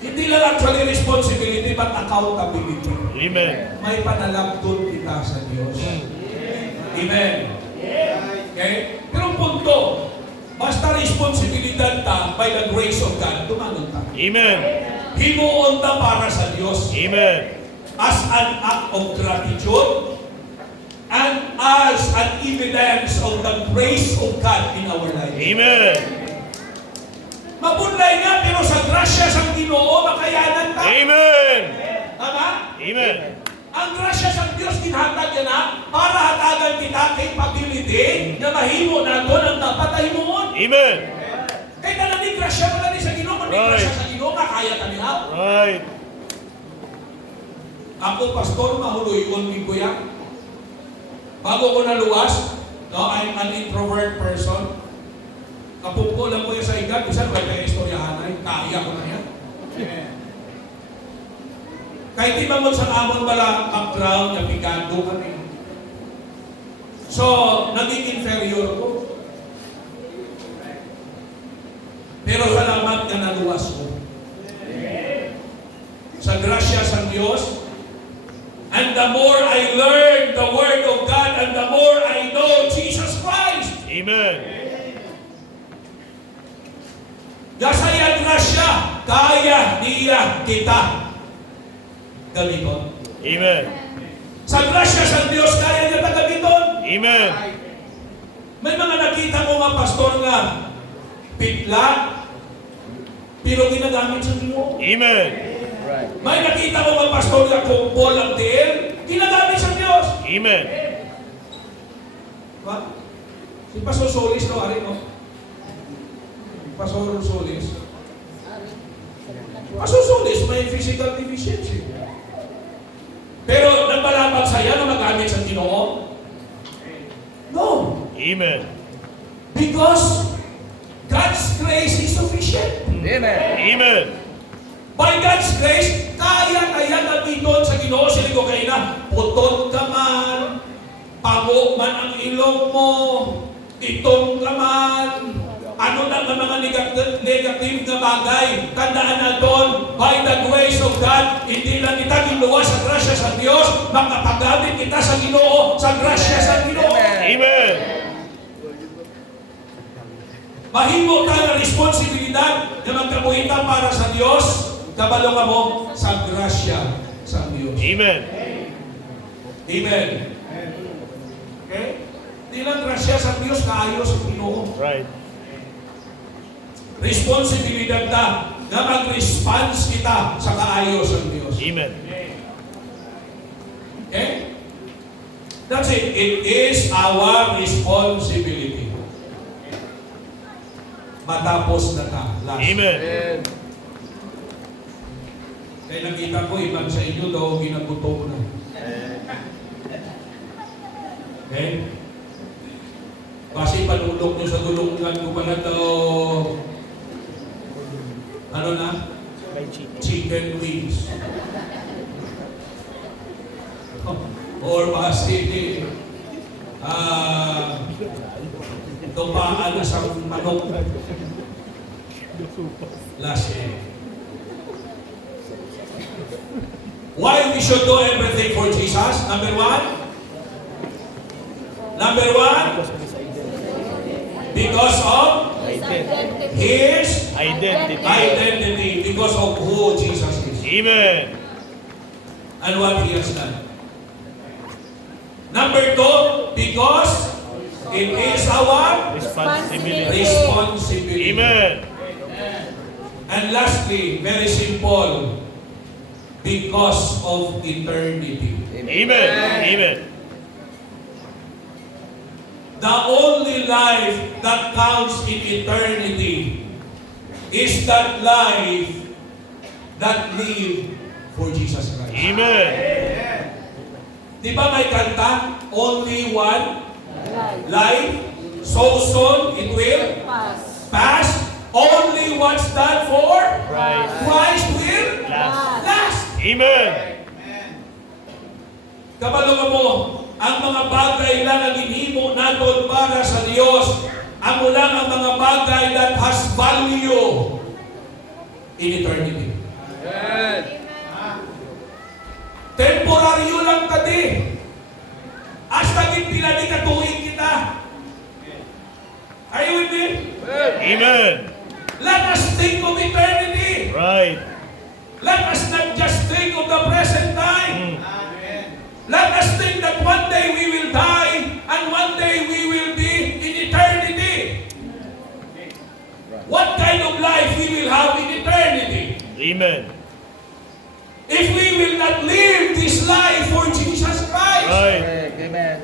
Hindi lang actually responsibility, but accountability. Amen. May panalagtod kita sa Diyos. Amen. Okay? Pero ang punto, basta responsibilidad ta by the grace of God, tumanong ta. Amen. Himuon ta para sa Diyos Amen. as an act of gratitude and as an evidence of the grace of God in our life. Amen. Mabunlay nga, pero sa grasya sa Ginoo, makayanan ta. Amen. Tama? Amen. Ang grasya sa Diyos, kinhatag yan na para hatagan kita capability na mahimo nato ang dapat na himuon. Amen. Kaya na ni grasya mo ni sa Ginoo, kung di Right. grasya sa Ginoo, kaya ka niya. Right. Ako, pastor, mahuloy-on ni Kuya. Bago ko naluwas, no, I'm an introvert person. Kapungko lang ko yan sa igat, bisan may kaya istoryahan na yun, kaya ko na yan. Kahit di bangon sa amon bala background, nabigado kami. So, naging inferior ko. Pero salamat ka naluwas ko. Sa grasya sa Diyos, and the more I learn the Word of God, and the more I know Jesus Christ, Amen. Gasaya grasya, kaya niya kita gamiton. Amen. Sa grasya sa Diyos, kaya niya ta gamiton. Amen. May mga nakita ko nga pastor nga pitla, pero ginagamit sa Ginoo. Amen. Right. May nakita ko nga pastor nga kumpol ang tiil, ginagamit sa Diyos. Amen. Diba? Si Pastor Solis, no? Ari, no? Pastor Solis. Pastor Solis, may physical deficiency. Pero nagbalabag saya na magamit sa Ginoo? No. Amen. Because God's grace is sufficient. Amen. Amen. By God's grace, kaya gamiton sa Ginoo. Sili ko kayo na, puton ka man, pango man ang ilong mo, itong ka man, ano na ang mga negative na bagay. Tandaan na doon, by the grace of God, hindi lang kita ginuwa sa grasya sa Diyos, makapagamit kita sa Ginoo, sa grasya sa Ginoo. Amen. Mahimo ka na responsibilidad na magkabuhita para sa Diyos, kabalo ka mo sa grasya sa Diyos. Amen. Amen. Okay? Di lang grasya sa Diyos, kaayos sa Ginoo. Right. Responsibilidad ta na mag-response kita sa kaayos ng Diyos. Amen. Okay? That's it. It is our responsibility. Matapos na ta. Last. Amen. Amen. Kaya nakita ko, ibang sa inyo daw, ginagutom na. Okay? Kasi panulok nyo sa dulungan ko pala daw, ano na? Chicken wings. Or kasi, tupaan na sa manok. Last year. Why we should do everything for Jesus? Number one? Number one? Because of His Identity. identity. Because of who Jesus is. Amen. And what He has done. Number two, because it is our Responsibility. responsibility. Amen. And lastly, very simple, because of eternity. Amen. Amen. The only life that counts in eternity is that life that live for Jesus Christ. Amen. Di ba may kanta? Only one life, so soon it will pass. Only what's done for Christ will last. Amen. Kabalo ka mo, ang mga bagay lang ang inhimo naton para sa Diyos. Amo lang ang mga bagay that has value in eternity. Temporaryo lang tadi. Hasta pila di katuig kita. Are you with me? Amen. Let us think of eternity. Right. Let us not just think of the present time. Let us think that one day we will die and one day we will be in eternity. What kind of life we will have in eternity? Amen. If we will not live this life for Jesus Christ, Right. Amen.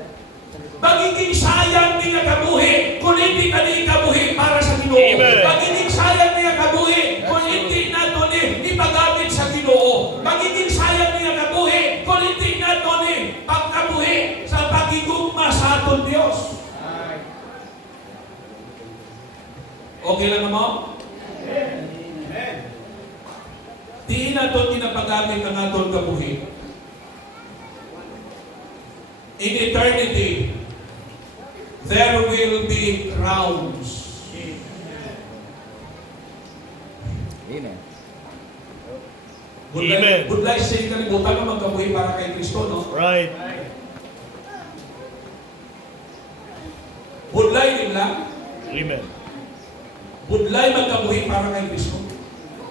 magiging sayang niya kabuhi kung hindi ka niya kabuhi para sa Ginoo. Amen. Magiging sayang niya kabuhi kung hindi nato ni ipagamit sa Ginoo. Magiging sayang niya kabuhi kung hindi nato ni pagkabuhi sa pagigugma sa aton Dios. Okay lang mo? Di nato ginapagamit ang aton kabuhi. In eternity, there will be crowns. Amen. Amen. Good life sa kalibutan na magkabuhi para kay Kristo, no? Right. Budlay din lang. Amen. Budlay magkabuhi para kay Kristo.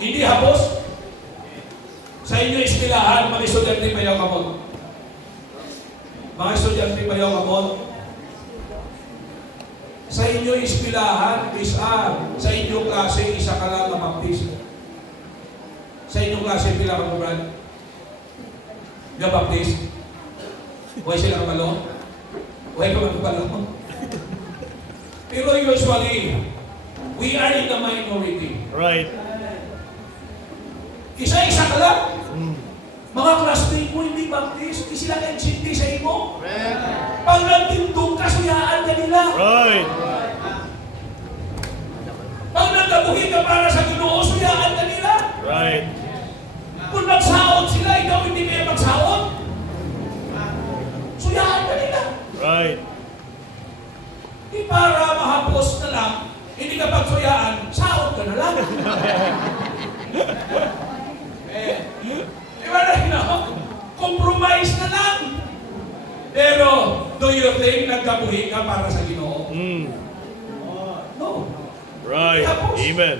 Hindi hapos. Sa inyo istilahan, mga estudyante bayaw kamot. Mga estudyante bayaw kamot. Sa inyo istilahan, sa inyong klase, isa ka lang na baptist. Sa inyong klase, pila ka brad? Nga baptist? Huwag sila kabalo? Huwag ka magkabalo? Pero usually, we are in the minority. Right. Isa-isa ka lang. Mga classmate mo hindi baptist, di sila kainsinti sa imo. Pag nagtindong ka, suyaan ka nila. Right. Pag nagkabuhi ka para sa Ginoo, suyaan ka nila. Right. Kung magsaot sila, ikaw hindi kaya magsaot. Suyaan ka nila. Right. Di para mahapos na lang, hindi ka pagsuyaan, saot ka na lang. Diba na yun? Compromise na lang. Pero, do you think nagkabuhi ka para sa Ginoo? No. Right. Tapos, Amen.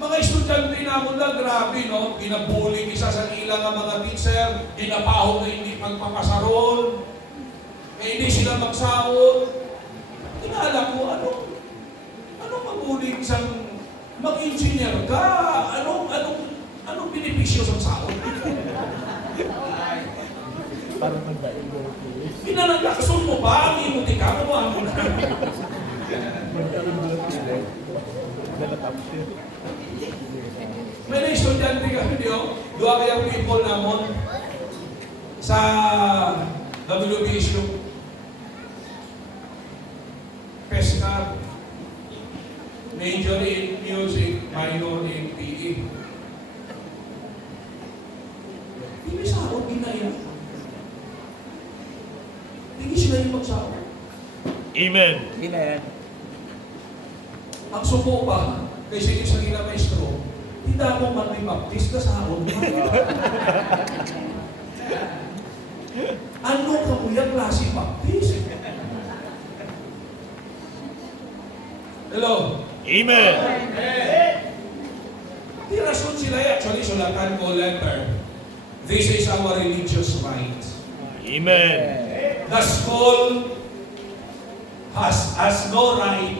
mga estudyante namin lang, grabe, no? Ginabuli isa sa ilang ang mga teacher, ginapahon na hindi pagpapasaron, hindi sila magsaot. Tinala ko, anong mabuling isang mag-engineer ka? Anong benepisyo sa saot? Pinanagakson mo ba ang imuti ka? Kumuha mo na. May na estudyante kami diyo, dua kayang people namon sa WBSU. Pescar, major in music, minor in PE. Hindi sa ako ginaya. Hindi sila yung magsawa. Amen. Amen. Ang suko pa, kay sige sa gila maestro, hindi ako man may baptist ka sa ako. Ano ka mo yung klase baptist? Hello? Amen. Di rason sila actually sulatan ko letter. This is our religious right. Amen. The school has no right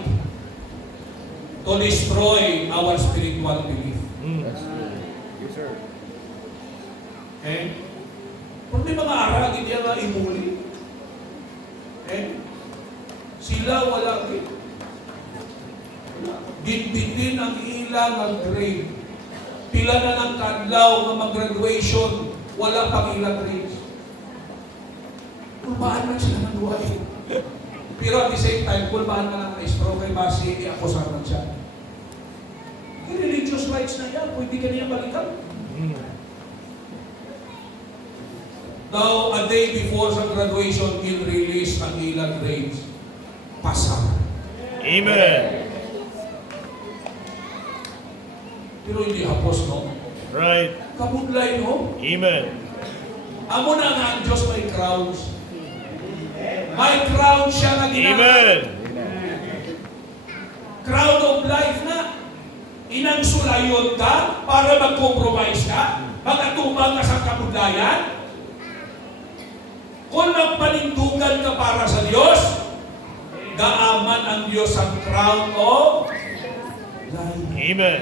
to destroy our spiritual belief. That's true. Yes, sir. Okay? Kung may mga aragin niya nga imuli, sila wala bitbitin ang ilang ang grade. Pila na ng kadlaw ng mag-graduation, wala pang ilang grades. Kulbaan man sila ng buhay. Pero at the same time, kulbaan na ng maestro kay base, i-akusan man siya. Yung religious rights na yan, pwede ka niya balikan. Now, a day before sa graduation, in-release ang ilang grades. Pasa. Amen. Pero hindi hapos, no? Right. Kabudlay, no? Amen. Amo na nga ang Diyos may crowns. May crown siya na Amen. Crown of life na. Inang sulayon ka para mag-compromise ka, mag-atubang ka sa kabudlayan. Kung magpanindugan ka para sa Diyos, gaaman ang Diyos ang crown of life. Amen.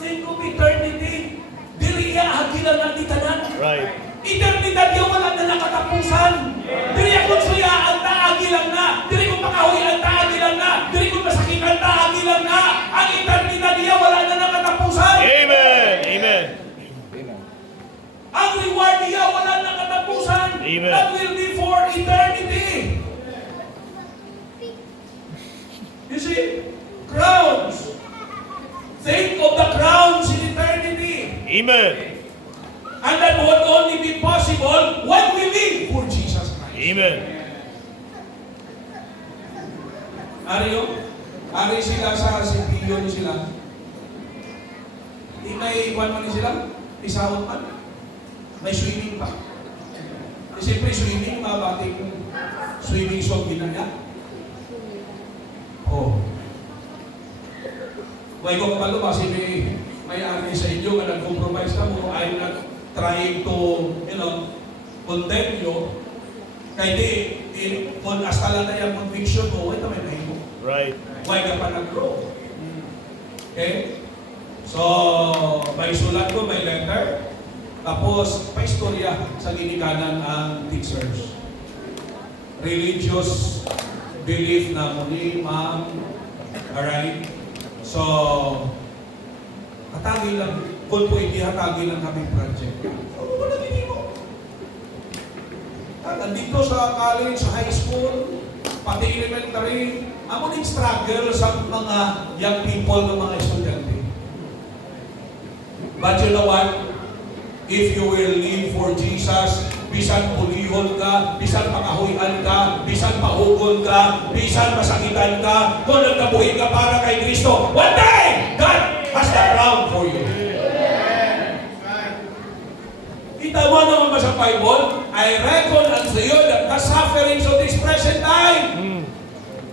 Think of eternity. Diriya hagilan natin tanan. Right. Eternidad yung wala na nakatapusan. Diri akong suyaan ta, agilan na. Diri kong makahuyan ta, agilan na. Diri kong masakitan ta, agilan na. Ang eternidad niya wala na nakatapusan. Amen. Amen. Amen. Ang reward niya wala na nakatapusan. Amen. That will be for eternity. You see? Crowns. Think of the crowns in eternity. Amen. And that would only be possible when we live for Jesus Christ. Amen. Ari sila sa CPU sila. Di may iwan man sila, isawot man. May swimming pa. Siyempre swimming, mabati kong swimming song ginaya. Oh. May kung kapalo ba, may-ari sa inyo nga nag-compromise ka mo, I'm not trying to, condemn you. Kaya kung hasta lang na yung conviction mo, wait naman na mo. Right. Why ka pa nag-grow? Okay? So, may sulat ko, may letter. Tapos, pa-istorya sa ginikanan ang teachers. Religious belief na muli, ma'am. Alright? So, hatagi lang. Kung pwede, hatagi lang kami project. Ano ba nagiging mo? Nandito sa college, sa high school, pati elementary, ako din struggle sa mga young people ng mga estudyante. But you know what? If you will live for Jesus, bisan pulihon ka, bisan pakahuyan ka, bisan pahugol ka, bisan masakitan ka, kung nagkabuhin ka para kay Kristo, one day, God has the crown for you. Kita mo naman ba sa Bible? I reckon unto you that the sufferings of this present time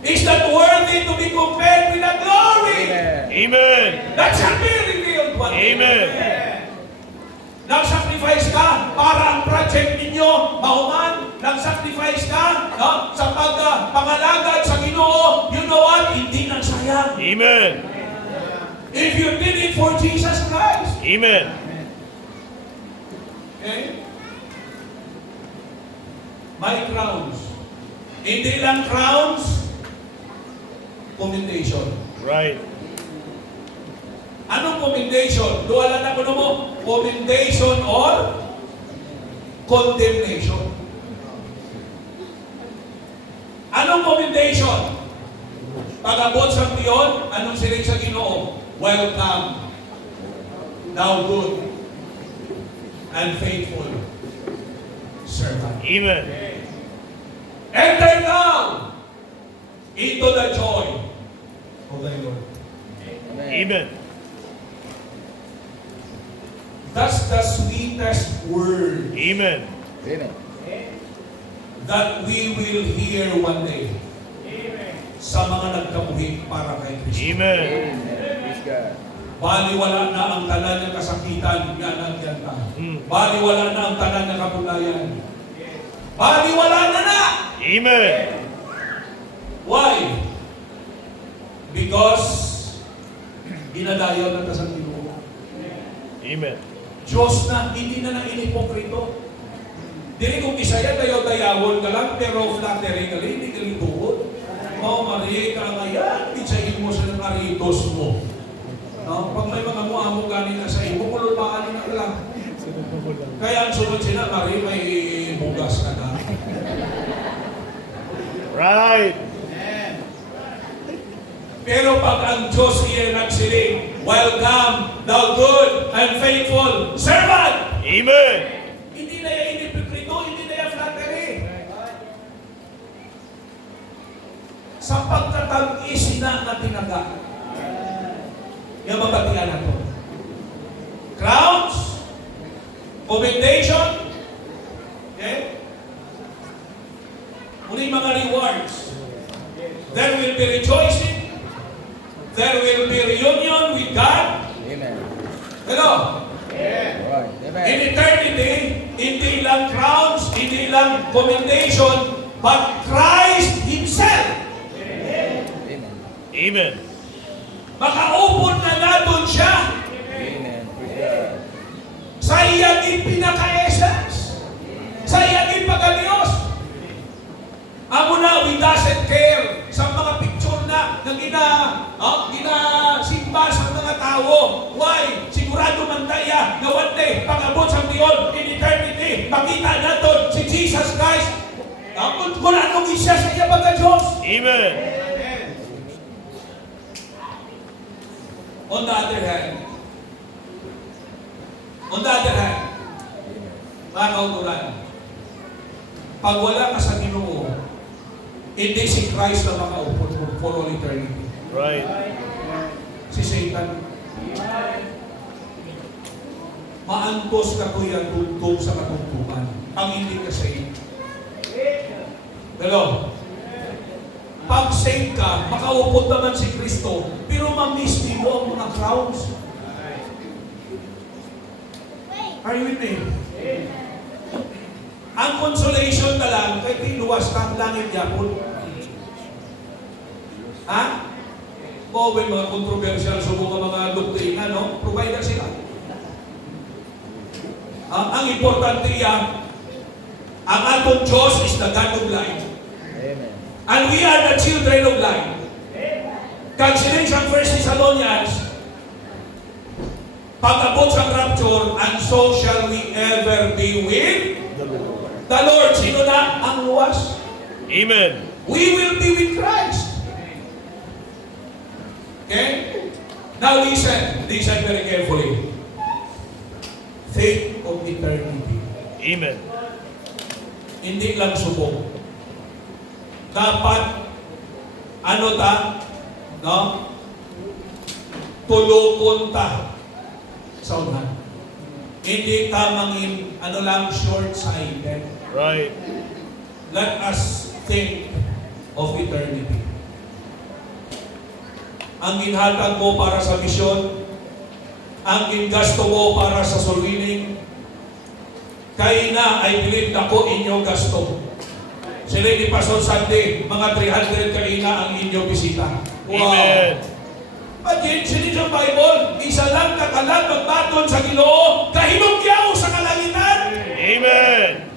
is not worthy to be compared with the glory Amen. that shall be revealed one day. Amen. Nag-sacrifice ka para ang project ninyo mauman. Nag-sacrifice ka sa pangalagad sa Ginoo. You know what? Hindi nang sayang. Amen. If you did it for Jesus Christ. Amen. Okay? My crowns. Hindi lang crowns, commendation. Right. Anong commendation? Duwala na ko mo. Commendation or condemnation. Anong commendation? Pag-abot sa piyon, anong siling sa Ginoo? Welcome, thou good and faithful servant. Amen. Enter now into the joy of thy Lord. Amen. That's the sweetest word Amen. Amen. that we will hear one day sa mga nagkabuhi para kay Kristo. Amen. Amen. Praise God. Baliwala na ang tanan ng kasakitan nga nagyan ka. Mm. Baliwala na ang tanan ng kabulayan. Baliwala na! Amen. Why? Because inadayaw na ta sa Ginoo. Amen. Diyos na, hindi na inipokrito. Dili kung isaya dayaw-dayawon ka lang, pero flattery ka lang, hindi ka lituod. Maria ka ngayon, isahin mo sa maritos mo. No? Pag may mga muamo ganin na sa imo, kululbaan na lang. Kaya ang sunod sila, Maria, may bugas ka na. Right. Pero pag ang Diyos iya nagsiling, welcome, thou good and faithful servant! Amen. Hindi na yan inipikrito, hindi na yan flattery. Sa pagkatag-is na tinaga. Yung mabatian na ito. Crowns, commendation, okay? Muli mga rewards. There will be rejoicing. There will be reunion with God. Amen. Hello? Alright. Amen. In eternity, hindi lang crowns, hindi lang commendation, but Christ Himself. Amen. Amen. Makaupon na natin siya Amen. Praise God. sa iyang pinaka-essence, sa iyang pagka-Diyos. Amo na, we doesn't care sa mga picture na ginasimba sa mga tao. Why? Sigurado man tayo na one day, pag-abot sa Diyon in eternity, makita natin si Jesus Christ. Kung anong isa sa iya pagka-Diyos. Amen. On the other hand, mga kautulan, pag wala ka sa Ginoo, hindi si Christ na makaupo for all eternity. Right. Si Satan. Maantos ka kuya tugtog sa katungtungan. Ang hindi ka saved. Hello? Pag saved ka, makaupot naman si Kristo, pero ma-miss mo ang mga crowns. Are you with me? Ang consolation na lang, kay tinuwas kang langit yapon. Ha? O, may mga controversial subong mga doktrina, no? Provider sila. Ang importante yan, ang atong Diyos is the God of light. Amen. And we are the children of light. Kag sining sa 1 Thessalonians, pag-abot sa rapture, and so shall we ever be with the Lord. Sino na ang luwas? Amen. We will be with Christ. Okay? Now listen very carefully. Faith of eternity. Amen. Hindi lang subok. Dapat, ano ta? No? Tulukon ta sa unahan. Hindi ka mangin, ano lang, short-sighted. Right. Let us think of eternity. Ang ginhatag mo para sa misyon, ang gingasto mo para sa soul winning, kay na ay bilid ako inyong gasto. Sila ni Pastor Sunday, mga 300 kaina ang inyong bisita. Wow! Amen. Imagine, sinig sa Bible, isa lang kakalan magbaton sa Ginoo, kahimugyaw sa kalangitan. Amen.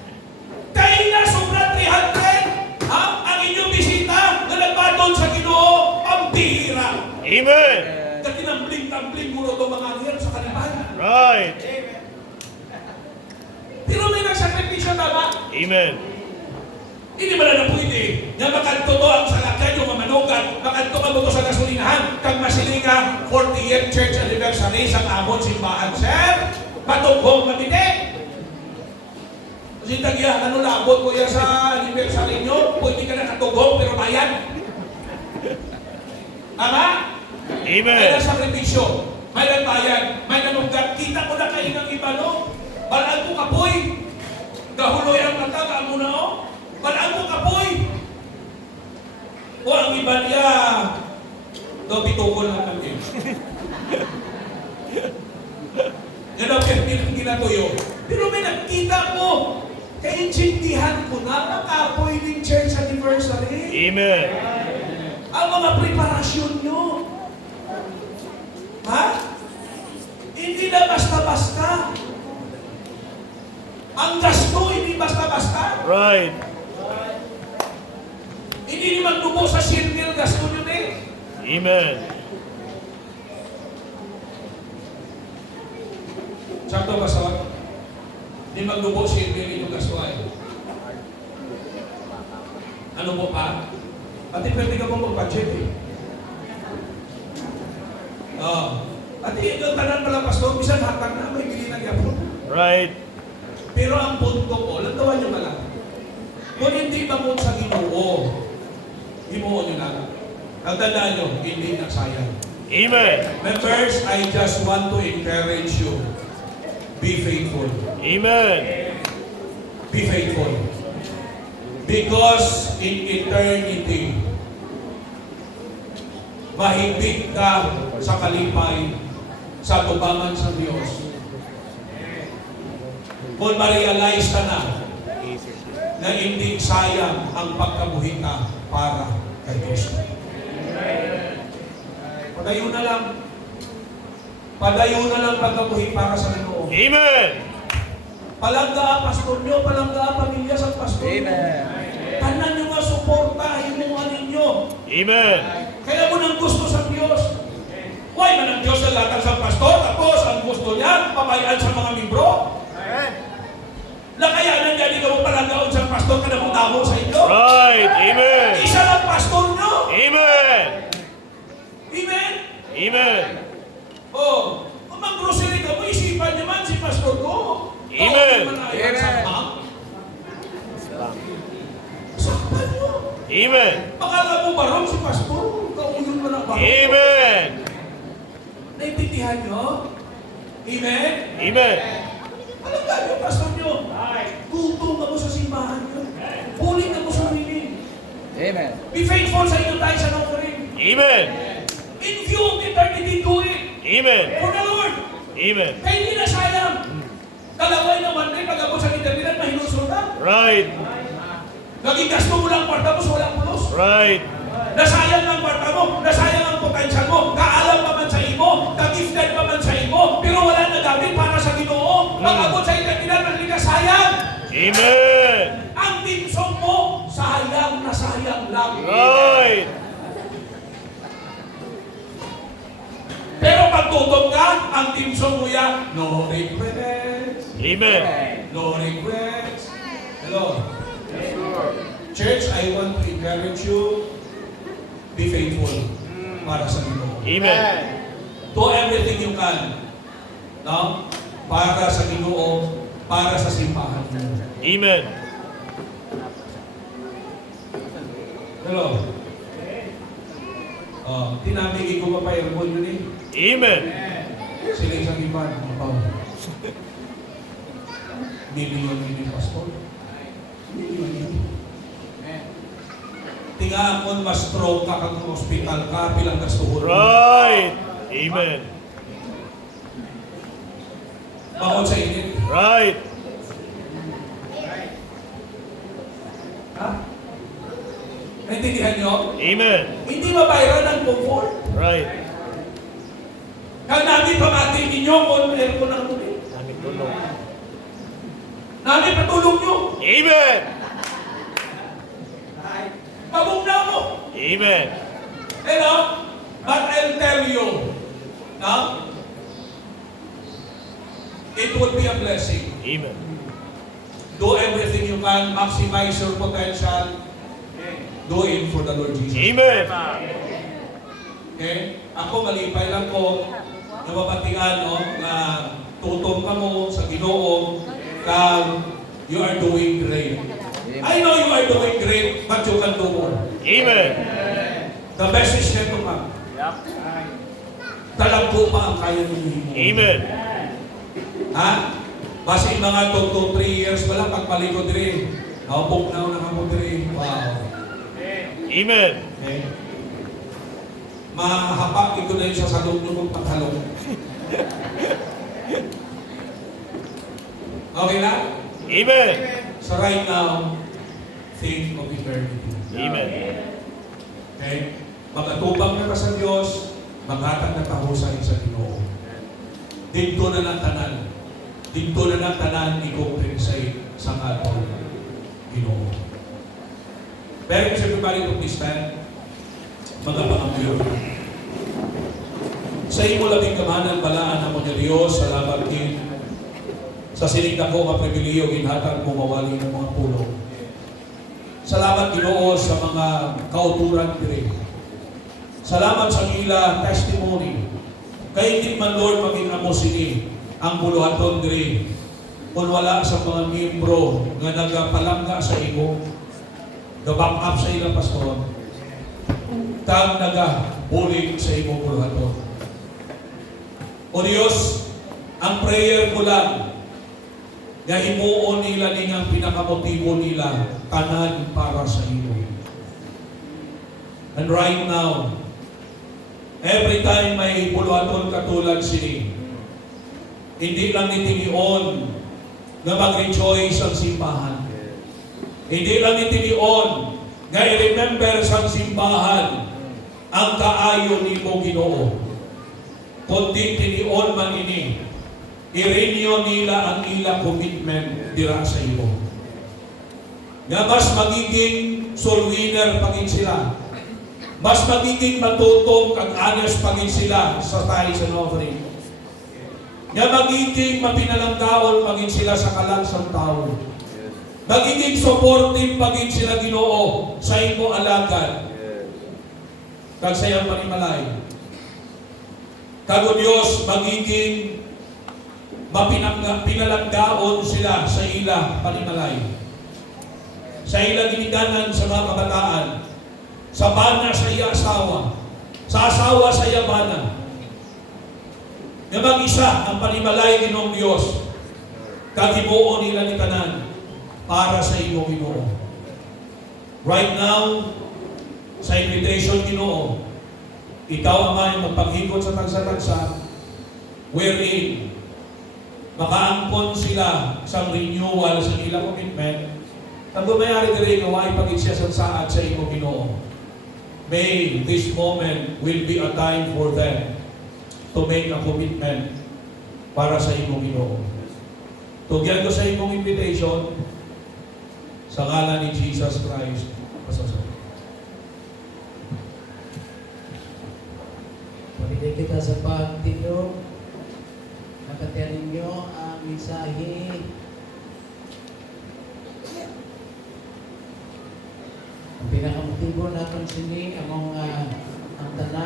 Kaina sobra 300, ang inyong bisita na nagbaton sa Ginoo, ang bihira. Amen. Katinambling-tambling muro itong mga angel sa kanilang. Right. Pero may nagsakripisyo tama. Amen. Hindi ba na pwede na makanto to ang salakyan yung mamanugan, makanto ka mo to sa gasolinahan, kag masilinga 40th church anniversary sa amon simbahan, sir. Matughong mabiti. Kasi tagya, ano labot ko yan sa anniversary nyo? Pwede ka na katughong pero bayad. Tama? May Amen. nasakripisyo, may nagbayad, may nanugat. Kita ko na kayo ng iba, no? Balaan ko kapoy. Gahuloy ang mata, kaamo na, oh. Balaan ko kapoy. O ang iba niya, daw bitukol lang kami. Yan ang ginatuyo. Pero may nakita ko, kaintindihan ko na makapoy ng church anniversary. Amen. Ang mga preparasyon nyo. Ha? Hindi na basta-basta. Ang gasto, hindi basta-basta. Right. Hindi naman dumo sa circle gasto nyo din. Amen. Sakto ba sa hindi magdubo circle yung gasto ay. Ano mo pa? Pati pwede ka pong mag-budget eh. At yung tanan pala pastor, bisan hatag na may bili ng yapon. Right. Pero ang punto ko, lantawan nyo malang. Kung hindi bangod sa Ginoo, himuon nyo na. Ang tandaan nyo, hindi nagsayang. Amen. Members, I just want to encourage you. Be faithful. Amen. Be faithful. Because in eternity, mahigpit ka sa kalipay, sa tubangan sa Diyos. Kung ma-realize ka na hindi sayang ang pagkabuhi ka para kay Kristo. Padayo na lang. Padayo na lang pagkabuhi para sa Ginoo. Amen. Palangga pastor nyo, palangga pamilya sa pastor nyo. Amen. Tanan nyo nga suportahin mo nga ninyo. Amen. Kaya mo nang gusto sa Diyos. Why man ang Diyos na latag sa pastor, tapos ang gusto niya, pabayaan sa mga membro? Lakayanan niya, di ka mo palanggaon sa pastor ka na mong sa inyo? Right. Amen. Isa lang pastor nyo. Amen. Amen? Amen. Oh, kung mag-grocery ka mo, isipan naman si pastor ko. Amen. Amen. Sakpan nyo. Amen. Pakala mo barong si pastor, kauyon mo na barong. Amen. Naintindihan nyo? Amen? Amen. Alam ka nyo, pastor nyo? Tutong ka mo sa simbahan nyo. Puling ka mo sa rinig. Amen. Be faithful sa inyo tayo sa offering. Amen. In view of eternity, do it. Amen. For the Lord. Amen. Kaya hindi na sayang. Kalaway naman din, pag-abot sa eternidad, mahinusol na. Right. Naging gasto mo lang kwarta mo sa walang pulos. Right. Nasayang ang kwarta mo, nasayang ang potensyal mo, kaalam pa man sa imo, ka-gifted pa man sa imo, pero wala na gamit para sa Ginoo. Pag-abot sa eternidad, hindi ka sayang. Amen. Ang tinsong mo, sayang na sayang lang. Right. Pero pag tutok ka, ang tinsong mo yan, no regrets. Amen. No regrets. Hello. Church, I want to encourage you, be faithful para sa Ginoo. Amen. Do everything you can. No? Para sa Ginoo, para sa simbahan mo. Amen. Hello. Tinamigi ko pa pa yung yun eh. Amen. Sila isang iba, mga pao. Million pastor. Million. Tingaon mas stroke ka kang hospital ka bilang gastuhon. Right. Amen. Bakit sa init? Right. Ha? Naintindihan nyo? Amen. Hindi mabayaran ang comfort. Right. Kaya namin pamati ninyo kung aircon ang tubig. Aming tulong. Namin patulong nyo. Amen. Pabugna mo. Amen. Hello? But I'll tell you, no? It would be a blessing. Amen. Do everything you can, maximize your potential. Do it for the Lord Jesus. Amen. Okay? Ako, malipay lang ko, nababatian, no, na tutong ka mo sa Ginoo, you are doing great. I know you are doing great, but you can do more. Amen. The best is yet to come. Talagpo pa ang kaya ninyo. Amen. Ha? Basta yung mga 2 to 3 years pa lang, pagpalikod rin. Naupok na ako nakapod rin. Wow. Amen. Okay? Mahapak ito na yun sa salong nyo kung paghalong. Okay na? Amen. So right now, think of eternity. Amen. Okay? Magatubang na ka sa Diyos, maghatag na kahusay sa Ginoo. Dito na ng tanan. Dito na ng tanan, i-compensate sa katong Ginoo. Pero kung everybody to please stand, mga pangambiyo. Sa imo labing kamanan, balaan ang mga Diyos, salamat din sa sininda ko nga pribiliyo, ginhatag mo mawali ng mga pulong. Salamat Ginoo sa mga kauturan dire. Salamat sa ila testimony. Kay hindi man Lord maging amo sini ang buluhaton dire. Kung wala sa mga miyembro nga nagapalangga sa imo, ga-back up sa ilang pastor, kang nagabulig sa imo buluhaton. O Diyos, ang prayer ko lang, nga himuon nila ning ang pinakamotibo nila, tanan para sa imo. And right now, every time may puluhaton katulad sini, hindi lang nitinion na mag-rejoice ang simbahan. Hindi lang nitinion na i-remember sa simbahan ang kaayo ni mo Ginoo. Kundi tinion man ini, i-renew nila ang ilang commitment dira sa imo. Nga mas magiging soul winner pagin sila. Mas magiging matutong kag honest pagin sila sa tithes and offering. Nga magiging mapinalanggaon pagin sila sa kalansang tao. Magiging supportive pagin sila Ginoo sa imo alagad. Kag sa iyang panimalay. Kag Diyos magiging pinalanggaon sila sa ila panimalay. Sa ila giniganan sa mga kabataan. Sa bana sa iya asawa. Sa asawa sa iya bana. Nga mag-isa ang panimalay Ginoong Diyos. Kagibuo nila ni tanan para sa imo Ginoo. Right now, sa invitation Ginoo, ikaw Ama yung magpanghigot sa tagsa-tagsa, wherein makaangkon sila sa renewal sa ilang commitment. Ang bumayari diri nga ipagit siya sa saad sa imo Ginoo. May this moment will be a time for them to make a commitment para sa imo Ginoo. Tugyan ko sa imong invitation sa ngalan ni Jesus Christ. Pasasalamat. Pagdating kita sa pagtindog, nakatiyan ninyo ang mensahe. Ang pinakamotibo natin sini, ang tanan